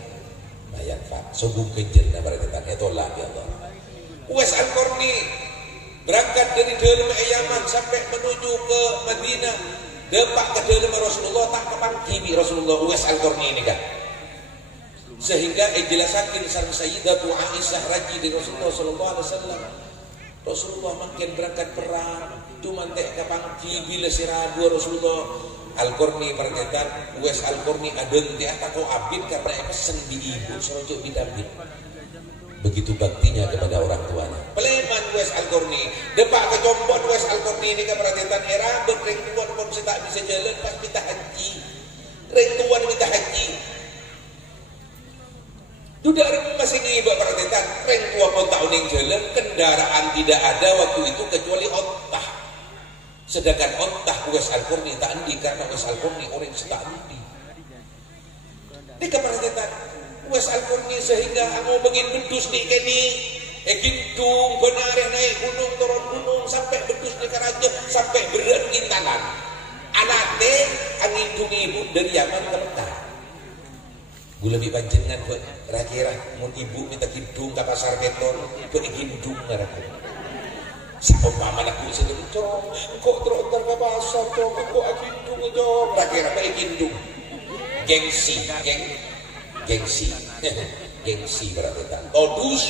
Mayan fat, sobung kenjer na barangkali tolak ya Allah. Uwais Al-Qarni berangkat dari Delma Yaman sampai menuju ke Madinah. Depak ke Delma Rasulullah tak kapan kibi Rasulullah Uwais Al-Qarni ini kan. Sehingga jelasakin sang Sayyidatu Aisyah raji di Rasulullah sallallahu alaihi wasallam. Rasulullah makin berangkat perang, cuma tek kapan kibi lesirabu Rasulullah Al-Qarni perketan Uwais Al-Qarni aden di atako abid karena pesen di ibu sojo bidabid. Begitu baktinya kepada orang tuanya. Peleman Uwais Al-Qarni, depak kecompon Uwais Al-Qarni ini keperhatian era bereng tuan pun saya tak bisa jalan pas minta haji. Reng tuan minta haji. Dudak masih ini buat perhatian reng tua pun tak uning jalan, kendaraan tidak ada waktu itu kecuali ottah. Sedangkan ottah Uwais Al-Qarni tak endi karena Uwais Al-Qarni orang tak endi. Ini keperhatian Uwais Al-Qarni sehingga mau bengin bedus di keni gintung benar naik gunung turun gunung sampai bedus di Karaja sampai berat gintanan anate angin ibu dari Yaman ke Mekah. Gue lebih panjenengan buat kira-kira mau ibu minta gintung ke pasar beton buat gintung ngaraku. Seumpama aku sendiri cong kok terontar ke pasar cong kok gintung cong kira-kira buat gintung gengsi berarti tak todus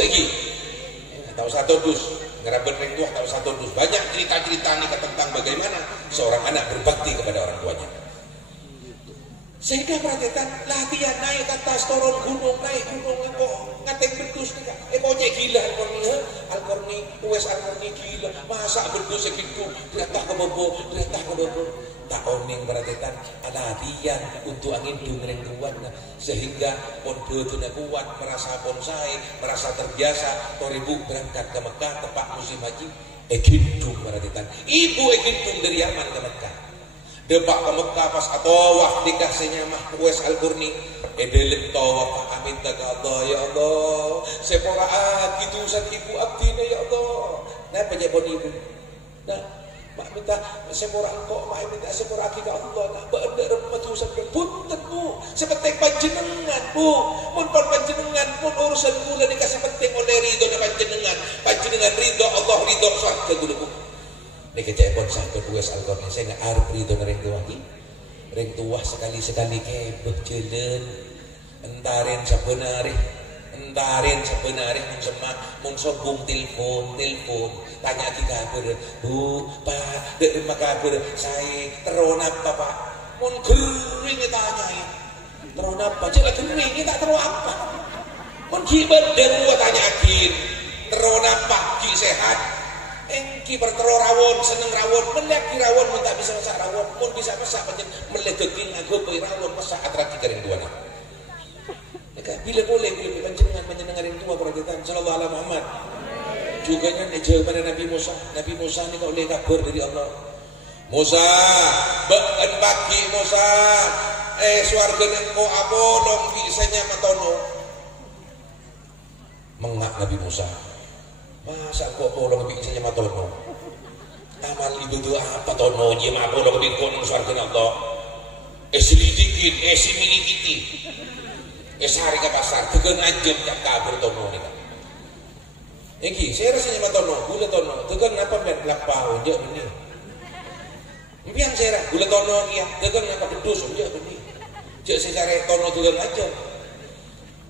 lagi tahu satu dus ngerabet reng tua tahu satu dus banyak cerita-cerita nih tentang bagaimana seorang anak berbakti kepada orang tuanya sehingga perhatikan latihan naik ke atas turun gunung naik gunung kok ngateng bedus nih kok cek gila Al-Qarni Uwais Al-Qarni gila masa bedus segitu datang ke bobo tak oning perhatikan latihan untuk angin dungeng kuat sehingga pon betul kuat merasa bonsai merasa terbiasa toribu berangkat ke Mekah tepat musim haji egindung perhatikan ibu egindung dari Yaman ke Mekah depak ke Mekah pas atawaf dikasihnya mah Uwais Al-Qarni edelik tawaf amin ke Allah ya Allah sepora gitu usan ibu abdina ya Allah nah penjabon ibu Nah, mak minta sepura engkau, mak minta sepura aki ke Allah. Nah, benda rempat urusan punten bu, sepenting panjenengan bu, mun pun panjenengan pun urusan kula dikasih penting oleh ridho panjenengan, panjenengan ridho Allah ridho surga dulu bu. Nek kecepon sampai buas alkornya saya nggak arep ridho nering tua ki, ring tua sekali kebeh jalan, entarin sebenarnya mun semak mun sobung telepon tanya ki kabar bu pak terima kabar saya teron apa pak mun gering tanyai teron apa cek lagi gering tak teron apa mun ki badan gua tanya akin teron apa ki sehat engki bertero rawon seneng rawon melek ki rawon mun tak bisa masak rawon mun bisa masak pancen melek daging aku pe rawon masak atraki garing tuana. Bila boleh panjenengan yang tua perhatian sallallahu alaihi Muhammad juga kan jawaban Nabi Musa ni kau boleh kabar dari Allah Musa bakan pagi Musa swarga engkau abolong bisanya matono mengak Nabi Musa masa kau abolong bisanya matono amal ibu tu apa tono dia abolong bingkon swarga Allah selidikin similikiti sehari ke pasar, tegang aja tak kabur tono ni kan. Eki, saya rasanya matono, gula tono, tegang apa men lapau je bini. Impian saya gula tono dia, tegang apa pedus je bini. Je saya cari tono tegang aja.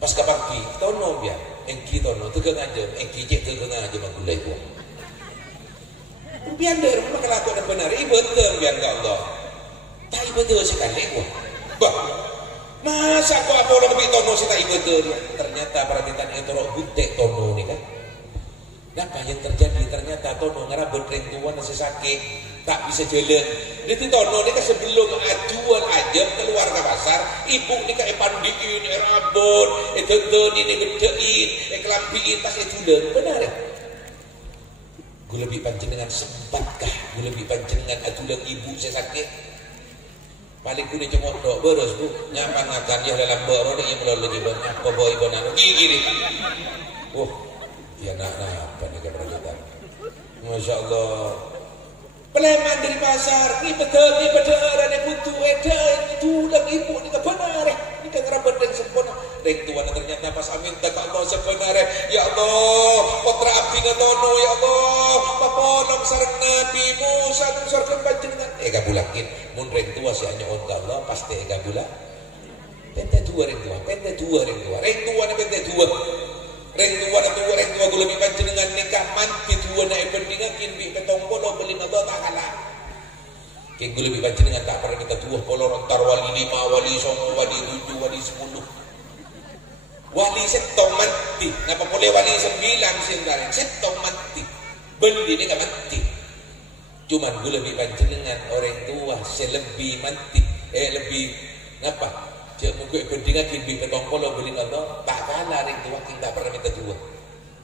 Pas ke pagi, tono dia, eki tono tegang aja, eki je tegang aja gula itu. Impian dia, rumah kelakuan benar, ibu betul impian ke Allah. Tak ibu betul sekali gua. Bah. Masa kok apa orang lebih tono sih tak ikut ternyata perhatian itu roh gudek tono nih kan. Apa yang terjadi ternyata tono ngerabut ring tua nasi sakit tak bisa jalan. Jadi tono ini kan sebelum ajuan aja keluar ke pasar ibu ini kayak pandiin rabon itu ini gedein kelampiin pas itu benar ya. Gue lebih panjenengan sempatkah gue lebih panjenengan ajuan ibu saya sakit. Paling kuning cemot dok beres bu nyaman akan dia dalam berode yang belum lagi banyak boy bonan gini ya nak apa nih keberatan Masya Allah peleman dari pasar ini betul ada butuh edan itu lagi ibu ini benar ini kan rapat dan sempurna rek tuan ternyata pas amin tak Allah sebenarnya ya Allah putra abdi ngatono ya Allah papolong sareng Nabi Musa dan surga panjenengan gabulakin mun rek tua si hanya on Allah pasti gabula pente dua rek tua rek tua na pente dua gue lebih panjenengan nikah manti dua na ependingakin bi petong polo beli Allah tak kalah kayak gue lebih panjenengan tak pernah kita dua polo rontar wali 5 wali 9 wali 7 wali 10 wali setong mati napa boleh wali 9 sendiri setong mati beli ni kan mati cuman gue lebih panjenengan orang tua selebih mati lebih ngapa cek mungkin berdingan kimbi petong polo beli Allah tak kalah orang tua kita pernah minta dua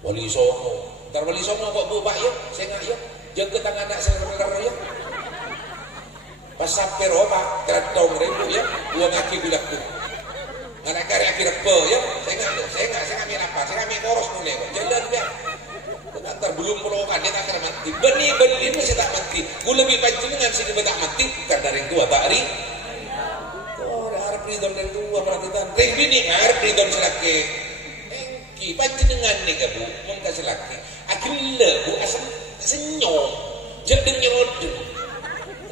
wali songo ntar wali songo kok bu pak ya saya nggak ya jangan ke tangan anak saya ya pas sampai roba teratong ribu ya dua kaki bilakku anak karya kira pe ya saya nggak apa saya nggak koros mulai kok jalan ya antar belum pelokan dia tak akan mati benih masih tak mati gue lebih panjenengan sini tak mati bukan dari tua tak ri harap ridon dari tua perhatian ring bini harap ridon selaki engki panjenengan nih bu mungkin selaki akhirnya bu asal senyum jadi nyerodeng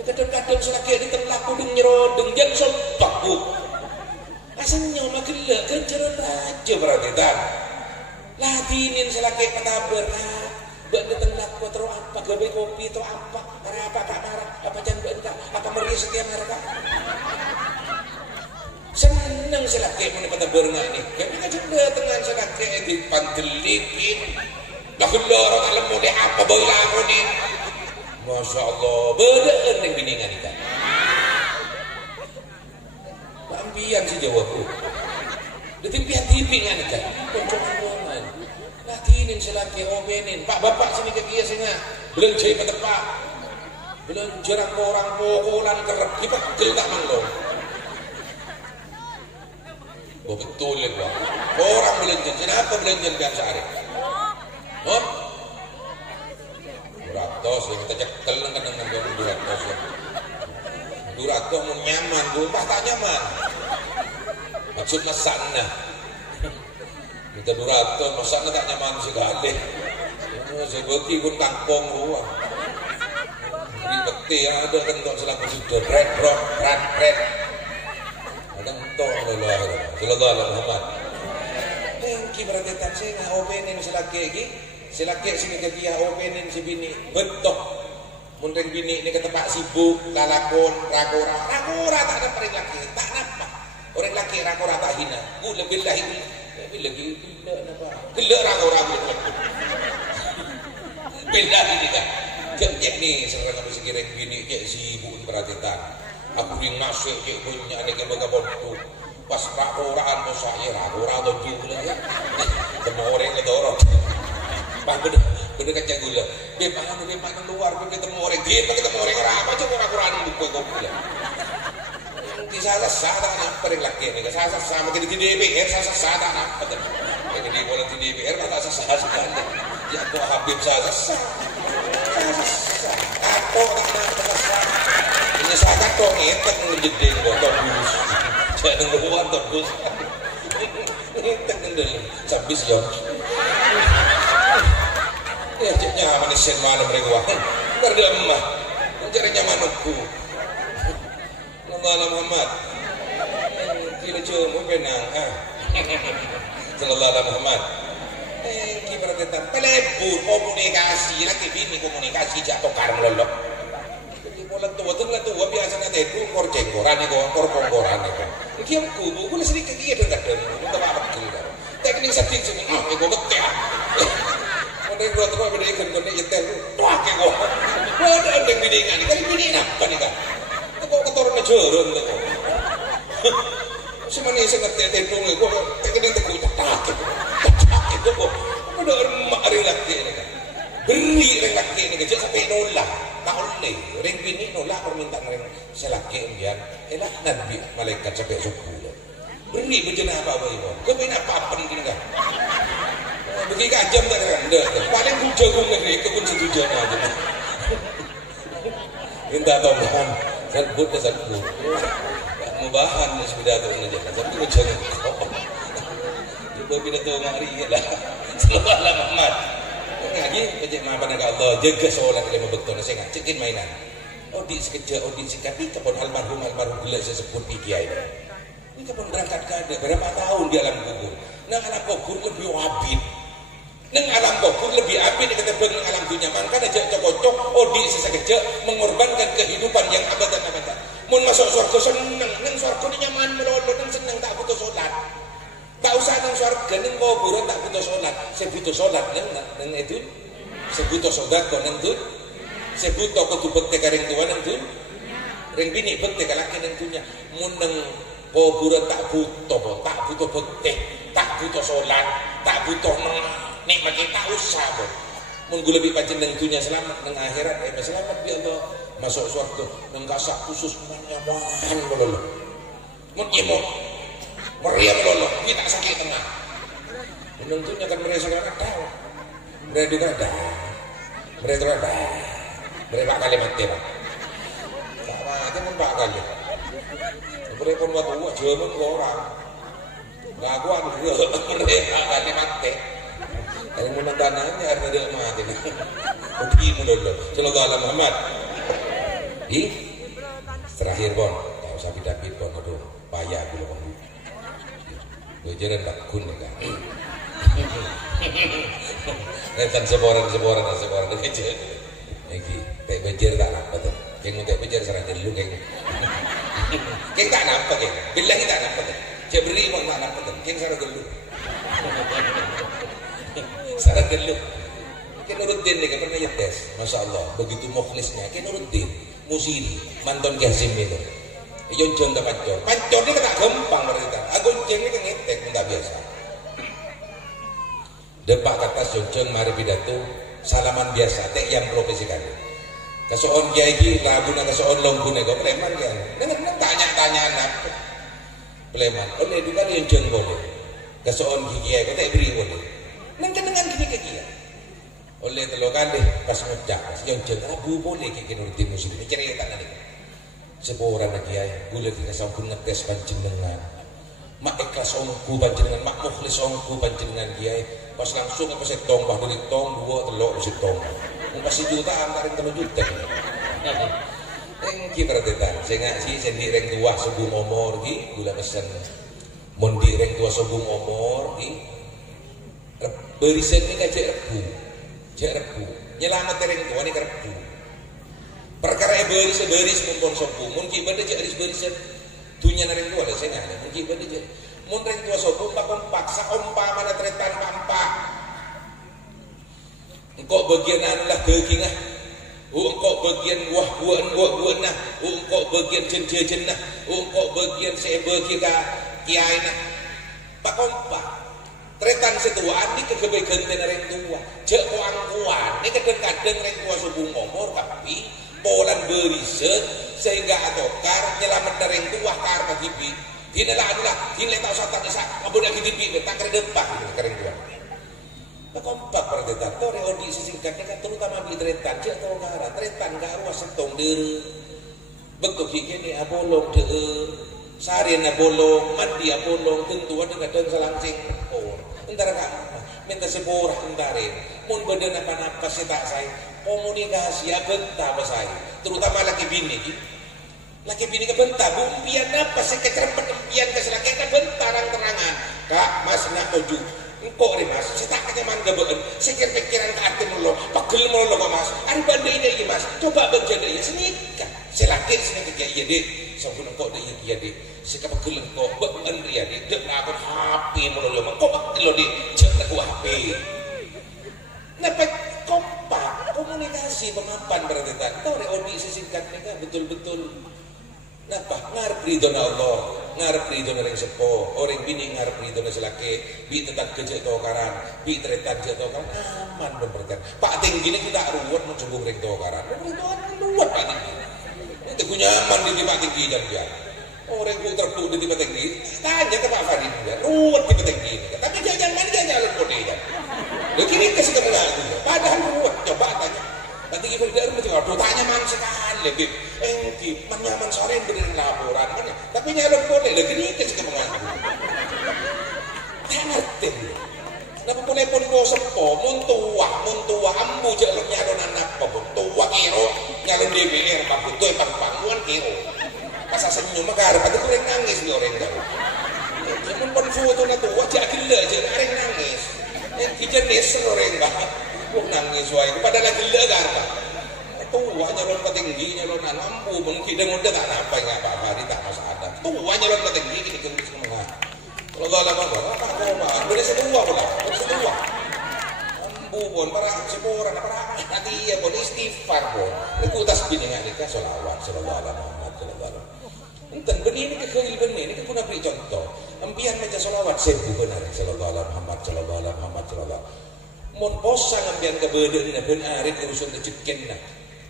kadang-kadang selaki di tengah kudung nyerodeng jangan sompak bu senyum akhirnya kenceran aja perhatian latinin selaki katabar benda tengah ku terus apa gawe kopi atau apa tak marah apa jangan benda apa meriah setiap mereka seneng selaki mana katabar ini kami kan sudah tengah selaki dipantelikin lah orang alam mode apa boleh aku ni Masya Allah bedaan yang biningan kita ambian si jawabku ditipian-tipian kan pencobaan latinin selaki omenin pak bapak sini ke kia singa belanja petepak belanja orang pokolan kerap kita gelak manglong betul ya gua orang belanja kenapa belanja biasa hari ratus yang kita cekel Durato mun nyaman, rumah tak nyaman. Maksud masakna. Kita Durato masakna tak nyaman sekali. Seperti pun kampung ruang. Ribet ada kentok selaku sudah red rock red. Ada kentok lelah. Sallallahu alaihi Muhammad. Engki berarti tak saya opening selaki sini ke dia opening si bini betok. Mundeng bini ini ke tempat sibuk lalakon rakora tak ada orang laki tak nampak orang laki rakora tak hina lebih lagi gelak rakora beda ini kan jek ni sekarang kami sekiranya bini jek sibuk perhatian aku yang masuk jek punya ni kemana tu pas rakoraan tu saya rakora tu juga ya semua orang ngedorong pas bener kacang gula beb luar ketemu orang apa coba orang buku gula di sana tak nampak yang laki ni sana sama kita di DPR sana tak nampak jadi kalau di DPR tak sah sekali ya aku Habib sana aku tak nampak ini sangat dong ngetek ngejedeng botol bus jangan luar bus ngetek ngejedeng sabis jom ya ceknya manusia mana mereka berdemah mencari nyamanku Allah Muhammad tidak cuma benang Sallallahu alaihi Muhammad kita tetap pelebur komunikasi lagi bini komunikasi jatuh karang lolok jadi pola tua biasa nanti itu korjenggoran itu korponggoran itu kiam kubu gue sedikit dia dengar dengar apa kita teknik sedikit cuma gue ngetek Kau dua tua beda ikan kau ni jeter tu, tuak ke kau. Kau ada yang beda ikan ni, kali beda apa ni kan? Kau kotoran ajaran tu. Semua ni saya ngerti tentung kau, teknik tekuk tak itu kau. Kau ada emak relaki ni kan? Beri relaki ni kan, sampai nolak, tak boleh. Orang bini nolak permintaan orang selaki embian, elah nabi malaikat sampai suku. Beri berjenah apa ibu? Kau bina apa ni kan? Bagi kajam tak ada, paling jagung negeri itu pun setujuan aja. Minta tambahan, sebut dan sebut. Mubahan sudah tu aja, tapi macam itu bila tu ngari lah. Sallallahu alaihi Muhammad. Ngaji pejek maafan Allah, jaga solat lima betul saya ngacekin mainan. Audit sekejap, audit sikapi kapon almarhum gila saya sebut kiai. Ini kapon berangkat ke ada berapa tahun di alam kubur. Nah alam kubur lebih wabid. Neng alam kubur lebih abid kata dengan alam dunia maka aja cocok odi sisa kecil mengorbankan kehidupan yang abadan. Mun masuk surga seneng, neng surga ni nyaman melolo neng seneng tak butuh solat. Tak usah neng surga neng kubur tak butuh solat. Saya butuh solat neng itu. Saya butuh solat kau neng tu. Saya butuh kudu bekte kareng tua neng tu. Reng bini bekte kalaki neng tunya. Mun neng kubur tak butuh bekte, tak butuh solat, tak butuh nikmat kita usah boh. Mun gue lebih pancen nang dunia selamat nang akhirat selamat bi Allah masuk surga nang kasak khusus nyaman melolo. Mun imok meriam melolo kita sakit tengah. Nang dunia kan mereka sekarang tahu. Mereka juga ada. Mereka kali mati pak. Tak mati pun pak kali. Mereka pun buat uang jaman orang. Ngakuan mereka kali mati. Yang menekanannya ada dia mati. Pergi melulu. Sallallahu alaihi Muhammad. Di terakhir pon, tak usah bidapit pon aduh payah bila pon. Bejeran tak kun kan. Nanti seboran kecil. Lagi tak bejer tak nampak tu. Keng tak bejer sarang dulu keng. Keng tak nampak keng. Bilang tak nampak. Cek beri pun tak nampak. Keng sarang dulu. Sarang geluk. Kan Nuruddin ni kan pernah nyetes. Masya Allah, begitu mukhlisnya. Kan Nuruddin, Musiri, mantan Qasim itu. Jonjong tak pancor. Pancor ni kan tak gampang berita. Jonjong ni kan ngetek pun tak biasa. Depak kata jonjong mari pidato salaman biasa. Tek yang profesi kali. Kasoon kiai ki lagu na kasoon longgu nego preman kan. Dengan tanya anak. Preman. Oleh juga jonjong boleh. Kasoon kiai ko tek beri boleh. Nang dengan gini ke dia. Oleh telo kali pas ngucap, yang jeneng Abu boleh ke Nuruddin Muslim. Cerita tadi. seporan lagi ya, gula kita sampun ngetes panjenengan, mak ikhlas ongku panjenengan, mak mukhlis ongku panjenengan kiai, pas langsung apa saya tombah dari tong 2 telok si tong, pasti jutaan tarik 3 juta. Engki perdetan, saya ngaji sendi reng tua sebung omor ki, gula pesen, mondi reng tua sebung omor ki, beriset ni kan cek rebu, nyelamat reng tua ni rebu. Perkara beris mumpun sopu, mungkin benda jadi beris tunya nareng tua lah saya nanya, mungkin benda jadi, mun reng tua sopu pak sa ompa mana tretan pampak, engkau bagian anu lah kekingah, engkau bagian buah nah, engkau bagian jen nah, engkau bagian sebeki ka kiai nah, pak ompa, tretan setuaan ni kekebaikan nareng tua, cek kuang ni kadang-kadang reng tua sopu ngomor tapi polan beriset sehingga atokar nyelamat dari yang tua karena tipi tidak lah tidak tahu saat tak abu dah tipi tak kena depan kering tua tak kompak pada detak tu reodi sesingkatnya kan terutama beli tretan cek tahu gara tretan gak ruas setong der betul kini abolong der sarin abolong mandi abolong tentu ada kadang selangsing oh entar kak minta seborah entarin mun badan apa-apa saya tak saya komunikasi ya bentah apa saya terutama laki bini kebentar bumpian apa sih kecerpet empian keselaki kebentar terang-terangan kak mas nak tuju engkau ni mas saya tak kenyaman gabaan saya pikiran ke hati mulu pagel mulu kok mas ada bandai ini mas coba berjanda ya senikah selaki senikah iya dek sebelum engkau dek iya dek saya pagel engkau beban dia dek dek aku HP mulu kok pagel dek cek aku HP dapat kompak komunikasi pemapan berarti tahu reodi sesingkat mereka betul-betul napa ngarep ridona Allah ngarep ridona yang sepo orang bini ngarep ridona selaki bi tetap kejek tokaran bi tretan kejek tokaran aman berberkat pak tinggi ini kita ruwet mencoba reng tokaran ruwet pak tinggi itu ku nyaman di pak tinggi dan dia orang ku terpuk di pak tinggi tanya ke Pak Fadil dia ruwet di pak tinggi tapi jangan dia jalan kode kan begini kasih kenal padahal ruwet coba tanya nanti kita tidak rumah tinggal tanya man sekali lebih engki menyaman sore beri laporan mana tapi nyalon boleh begini kasih kenal tak ngerti kenapa boleh pun kau sepo muntua ambu jalur nyalon anak apa tua kiro nyalon DPR pak betul pak pangguan kiro pas senyum makar pada tu orang nangis ni orang dah cuma pun foto na tua jadi gila jadi orang nangis jenis orang bah nangis wae pada lagi legar bah tua nyalon petinggi nyalon lampu mungkin dia muda tak apa enggak Pak Fahri tak masalah tua nyalon petinggi kita kena semua kalau dalam apa boleh sedua pula lampu pun para seporan para nanti ya pun istighfar pun itu tasbih dengan nikah selawat sallallahu alaihi wasallam enten begini ke khair benih ini pun beri contoh ambian baca selawat sebu benar sallallahu alaihi Muhammad sallallahu alaihi Muhammad sallallahu mun bosan ambian ke beden benar itu urusan kecipkenna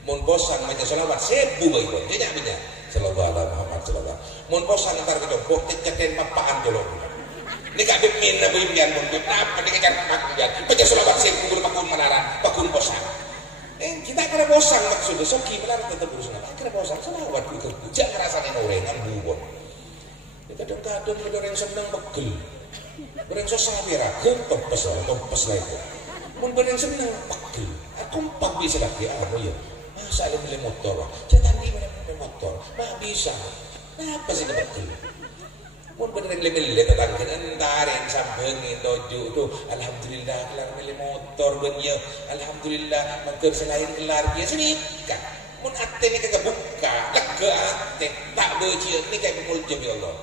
mun bosan baca selawat sebu baik pun dia punya sallallahu alaihi Muhammad sallallahu mun bosan antar ke dompok teceten mapaan jolong ini kak bimin na bimbian mun apa dikejar pakun baca selawat sebu pakun menara pakun bosan kita kena bosan maksudnya soki benar tetap urusan kena bosan selawat itu jangan ngerasain orang buat kadang-kadang ada orang senang pegel orang susah merah kempes lah itu mun orang senang pegel aku empat bisa lagi apa ya masa ada beli motor saya tadi mana beli motor mah bisa kenapa sih pegel mun bener lele tetangga entarin sambengin toju tuh alhamdulillah kelar beli motor benye alhamdulillah mangker selain kelar dia senikah mun ate ni kagak buka lega ate tak beuci ni kayak pukul jam ya Allah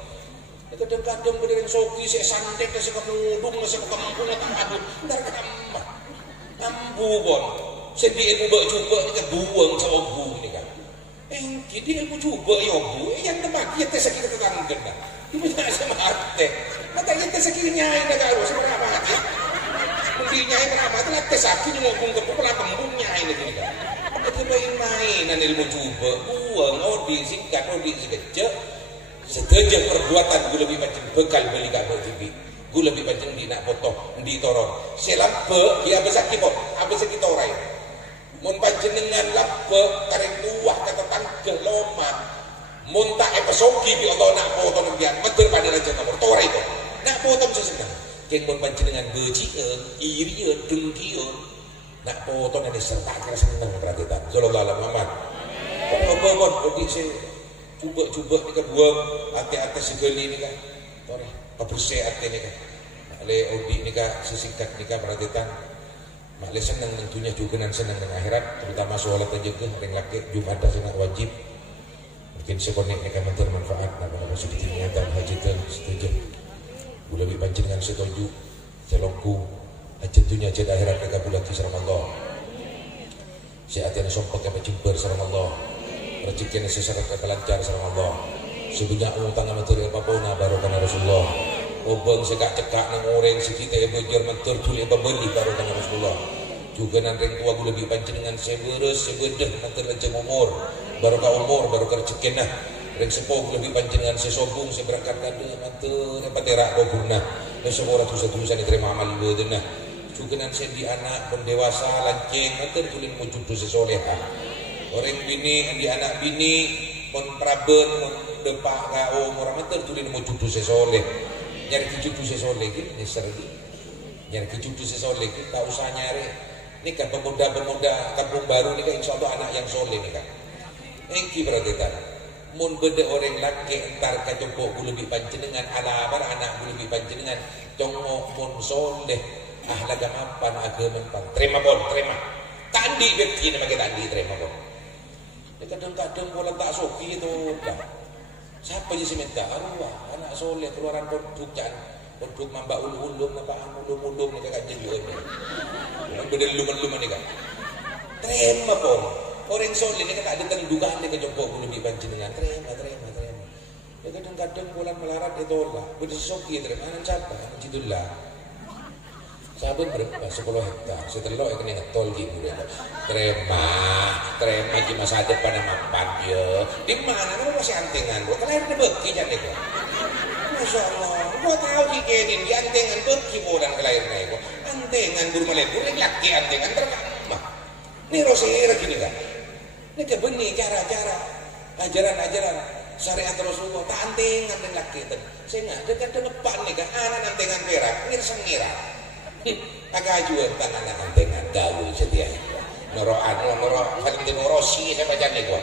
kadang-kadang bener yang soki saya santet saya kemudung saya kemudung tak aduh ntar kamah ambu bon sedih ibu bak coba ni buang sa obu ni kan jadi ibu coba ya obu yang terbagi tes sakit tetangga dah ibu tak sama ate mata kita sakitnya ini karo seberapa aja mundinya ini berapa tu tes sakit ngomong ke kepala kembungnya ini gini kan itu main-mainan ilmu coba buang odi singkat odi sekecil setuju perbuatan gue lebih macam bekal beli kabel TV gue lebih macam di nak potong di torong selampe dia besar kipot habis kita orang mun panjenengan lampe kareng tuah kata tangke loma Muntah pesoki bi Allah nak potong biar meter pada raja nomor tore itu. Nak potong sesenang. Keng mun panjenengan beucieun, irieun, dengkieun. Nak potong ada serta kira seneng perhatian. Sallallahu alaihi Muhammad. Apa-apa bodi se coba nika buang ate-ate segeli nika. Tore, pabuse ate nika. Ale odi nika sesingkat nika perhatian. Makle seneng tentunya juga seneng dengan akhirat, terutama sholat aja ke ring laki Jumat sangat wajib. Mungkin sekonek mereka mentor manfaat nama sedikit niatan haji itu setuju. Boleh lebih panjenengan setuju. Selongku tentunya jadi akhirat mereka bulan kisah Allah. Sehatnya sompok yang berjumpa sama Allah. Rezekinya sesarat kelancar sama Allah. Sebanyak utang mentor apapun baru karena Rasulullah. Obeng segak cekak nang orang sekita belajar mentor tulis pembeli baru karena Rasulullah. Juga nang ring tua gula lebih panjenengan seberes sebedah mentor lejeng umur baru ka umur baru ka rezeki nah. Ring sepuh lebih panjenengan sesobung seberangkat kade mentor patera gurna. Semua ratus-ratusan diterima amal ibadah nah. Juga nang sendi anak pun dewasa lanceng mentor tulis wujud sesolehah. Orang bini di anak bini pun praben pun depak ka umur mentor tulis wujud sesoleh. Nyari kejudu sesoleh gitu, nyesar gitu. Nyari kejudu sesoleh gitu, tak usah nyari. Ini kan pemuda-pemuda kampung baru ini kan insya Allah anak yang soleh nih kan. Engki perhatian. Mun beda orang laki entar kacopok lebih panjenengan ala abar anak lebih panjenengan congok mun soleh ahlak mapan agama pan. Terima bon, terima. Tandi beti nama kita tandi terima bon. Kadang-kadang bola tak soki itu dah. Siapa je minta arwah anak soleh keluaran produk mamba ulum napa ulum ni kakak jadi ni. Beda luman ni kan. Terima pun. Orang soleh ni kan ada tendukan ni kejopok lebih panjenengan. Terima. Ya kadang-kadang bulan melarat itu lah. Beda soki terima nan siapa? Jidullah. Sabun berapa? 10 hektar. Setelah yang kena ngetol gitu deh. Terima di masa depan mapan ya. Di mana? Kamu masih antengan. Gua kelahiran di beki jadi gua. Masya Allah. Gua tahu kikenin di antengan beki bulan kelahiran gua. Antengan guru melebur ini laki antengan terkama. Ini rosira gini kan. Ini kebenih cara-cara ajaran-ajaran syariat Rasulullah. Tak antengan dan laki itu. Saya nggak dekat depan nih kan. Anak antengan perak. Ngira-ngira. Agak jual tangan antengan gaul setia. Norok Valentino Rossi saya baca nih gua.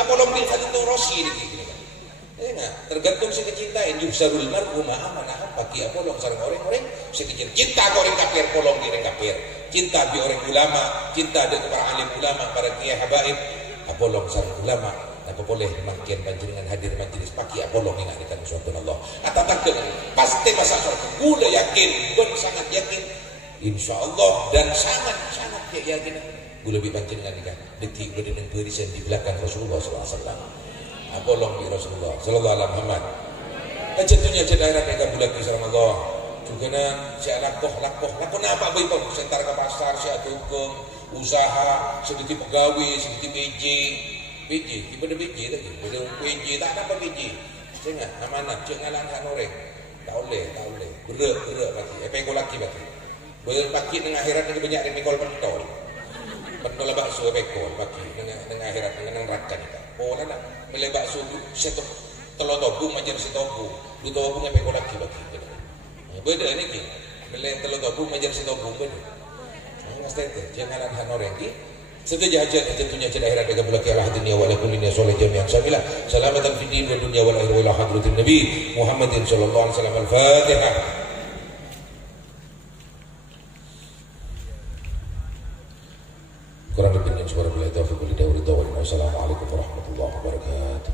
Apa lombing Valentino Rossi ini kan. Enggak, tergantung si kecintaan yusarul mar'u ma'a man ahabba ki apa long sareng orang-orang si kecil cinta ke orang kafir polong orang kafir. Cinta bi orang ulama, cinta dengan para alim ulama, para kiai habaib. Apa long sareng ulama apa boleh makin panjenengan hadir majelis pagi apolong ingatkan suatu Allah atau takkan pasti masa gula yakin pun sangat yakin insyaallah dan sangat yakin gula lebih panjenengan ikan detik berdendeng berisan di belakang Rasulullah SAW apolong di Rasulullah sallallahu alaihi Muhammad tentunya daerah mereka bulan kisah Allah juga si lakoh apa baik pun sentar ke pasar si hukum usaha sedikit pegawai sedikit PJ, ibadah PJ lagi, ibadah PJ tak ada apa PJ. Saya nggak amanat, jangan langkah noreng, tak boleh, berat pagi, laki bagi, berat pagi dengan akhirat dengan banyak remikol pentol bakso pekol pagi dengan akhirat dengan neraka kita. Oh nak beli bakso setok telur tobung macam setobung, dua tobung pekol laki bagi. Beda ni ki, beli telur tobung macam setobung beda. Nggak stete, jangan langkah noreng ki. Setuju hajat tentunya pada akhirat dengan belaki Allah dunia wa lakum linya soleh jami'an samilah salamatan fi din wa dunia wal akhirah wa hadratin nabi Muhammadin sallallahu alaihi wasallam al-Fatihah. Kurang lebihnya suara bila taufiq wal hidayah. Wassalamualaikum warahmatullahi wabarakatuh.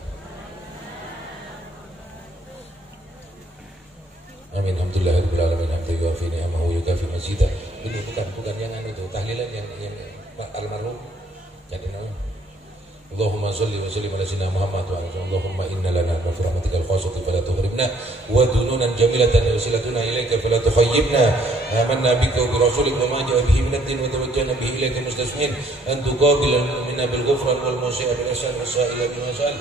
Amin. Alhamdulillahirabbil alamin. Hamdan yuafi ni'amahu yukafi mazidah. Ini bukan yang itu tahlilan yang almarhum jadi nama Allahumma salli wa sallim ala sayyidina Muhammad wa ala Allahumma inna lana wa fi rahmatikal khassati fala tuhribna wa dununan jamilatan yusilatuna ilaika fala tukhayyibna amanna bika wa bi rasulika wa ma ja'a bihi min ad-din wa tawajjahna bihi ilaika mustasmin an tuqabil minna bil ghufran wal musi'a bil ihsan wa sa'ila bil masal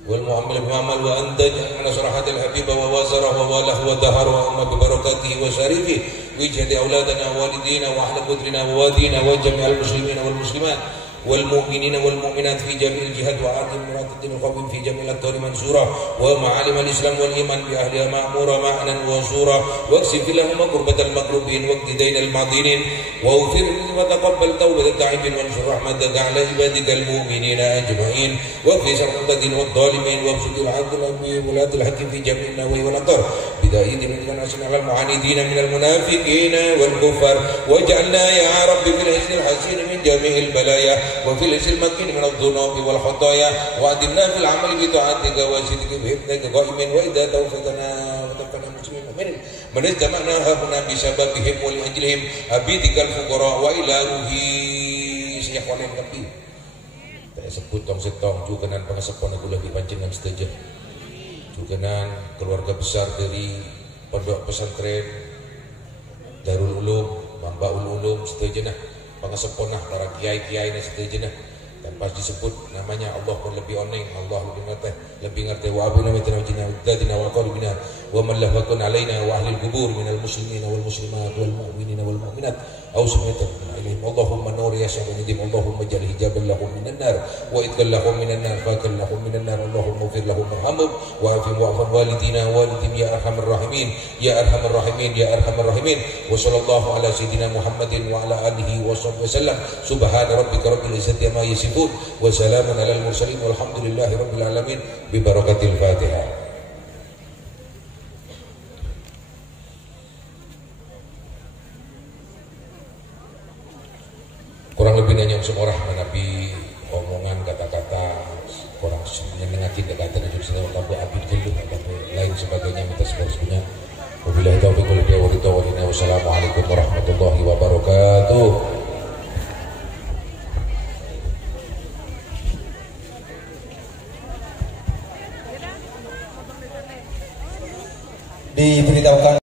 والمعمل بمعمل وأن تجعل على صراحة الحبيب ووازره وواله ودهر وأم ببركاته وشريفه ويجهد أولادنا ووالدينا وأهل قدرنا ووادينا وجميع المسلمين والمسلمات والمؤمنين والمؤمنات في جميع الجهات وعظم مراد الدين القويم في جميع الأطوار منصورة ومعالم الإسلام والإيمان بأهلها مأمورة معنا وصورة واكشف لهم كربة المكروبين واقض دين الماضين واغفر وتقبل توبة التائبين وانشر رحمتك على عبادك المؤمنين أجمعين واغفر المعتدين والظالمين وابسط العدل بولاة الحق في جميع النواحي والأطراف بداية من الناس على المعاندين من المنافقين والكفار واجعلنا يا رب في الحسن الحسين من جميع البلايا وفي الحسن المكين من الذنوب والخطايا وأدمنا في العمل بطاعتك وصدق بحفظك قائما وإذا توفتنا وتوفنا مسلمين مؤمنين من اجتمعنا هنا بسببهم ولأجلهم أبيدك الفقراء وإلى روحي سيخوانا النبي sebut tong setong juganan pangasepon aku lagi panjenengan setuju juganan keluarga besar dari pondok pesantren Darul Ulum Mambaul Ulum setuju nah pangasepon nah para kiai-kiai nah setuju nah dan pas disebut namanya Allah pun lebih oneng Allah lebih ngerti wa abuna mitina wajina udadina wa qalbina wa man lahakun alaina wa ahlil kubur minal muslimina wal muslimat wal mu'minina wal mu'minat awsumita ilaihim Allahumma nur ya syahidin Allahumma jal hijaban lahum minan nar wa idkal lahum minan nar fakal lahum minan nar Allahumma ufir lahum marhamum wa afim wa'afan walidina walidim ya arhamar rahimin ya arhamar rahimin ya arhamar rahimin wa sallallahu ala sayyidina Muhammadin wa ala alihi wa sahbihi wasallam subhana rabbika rabbil izzati amma yasifun wa salamun alal mursalin walhamdulillahi rabbil alamin bi barakatil Fatihah. Kurang lebih nanya semua menabi omongan kata-kata kurang menyenangkan dekatan dan juga tabu abid dulu ataupun lain sebagainya minta sebenarnya. Wabillahi taufiq wal hidayah wa ridha. Wassalamualaikum warahmatullahi wabarakatuh. Diberitahukan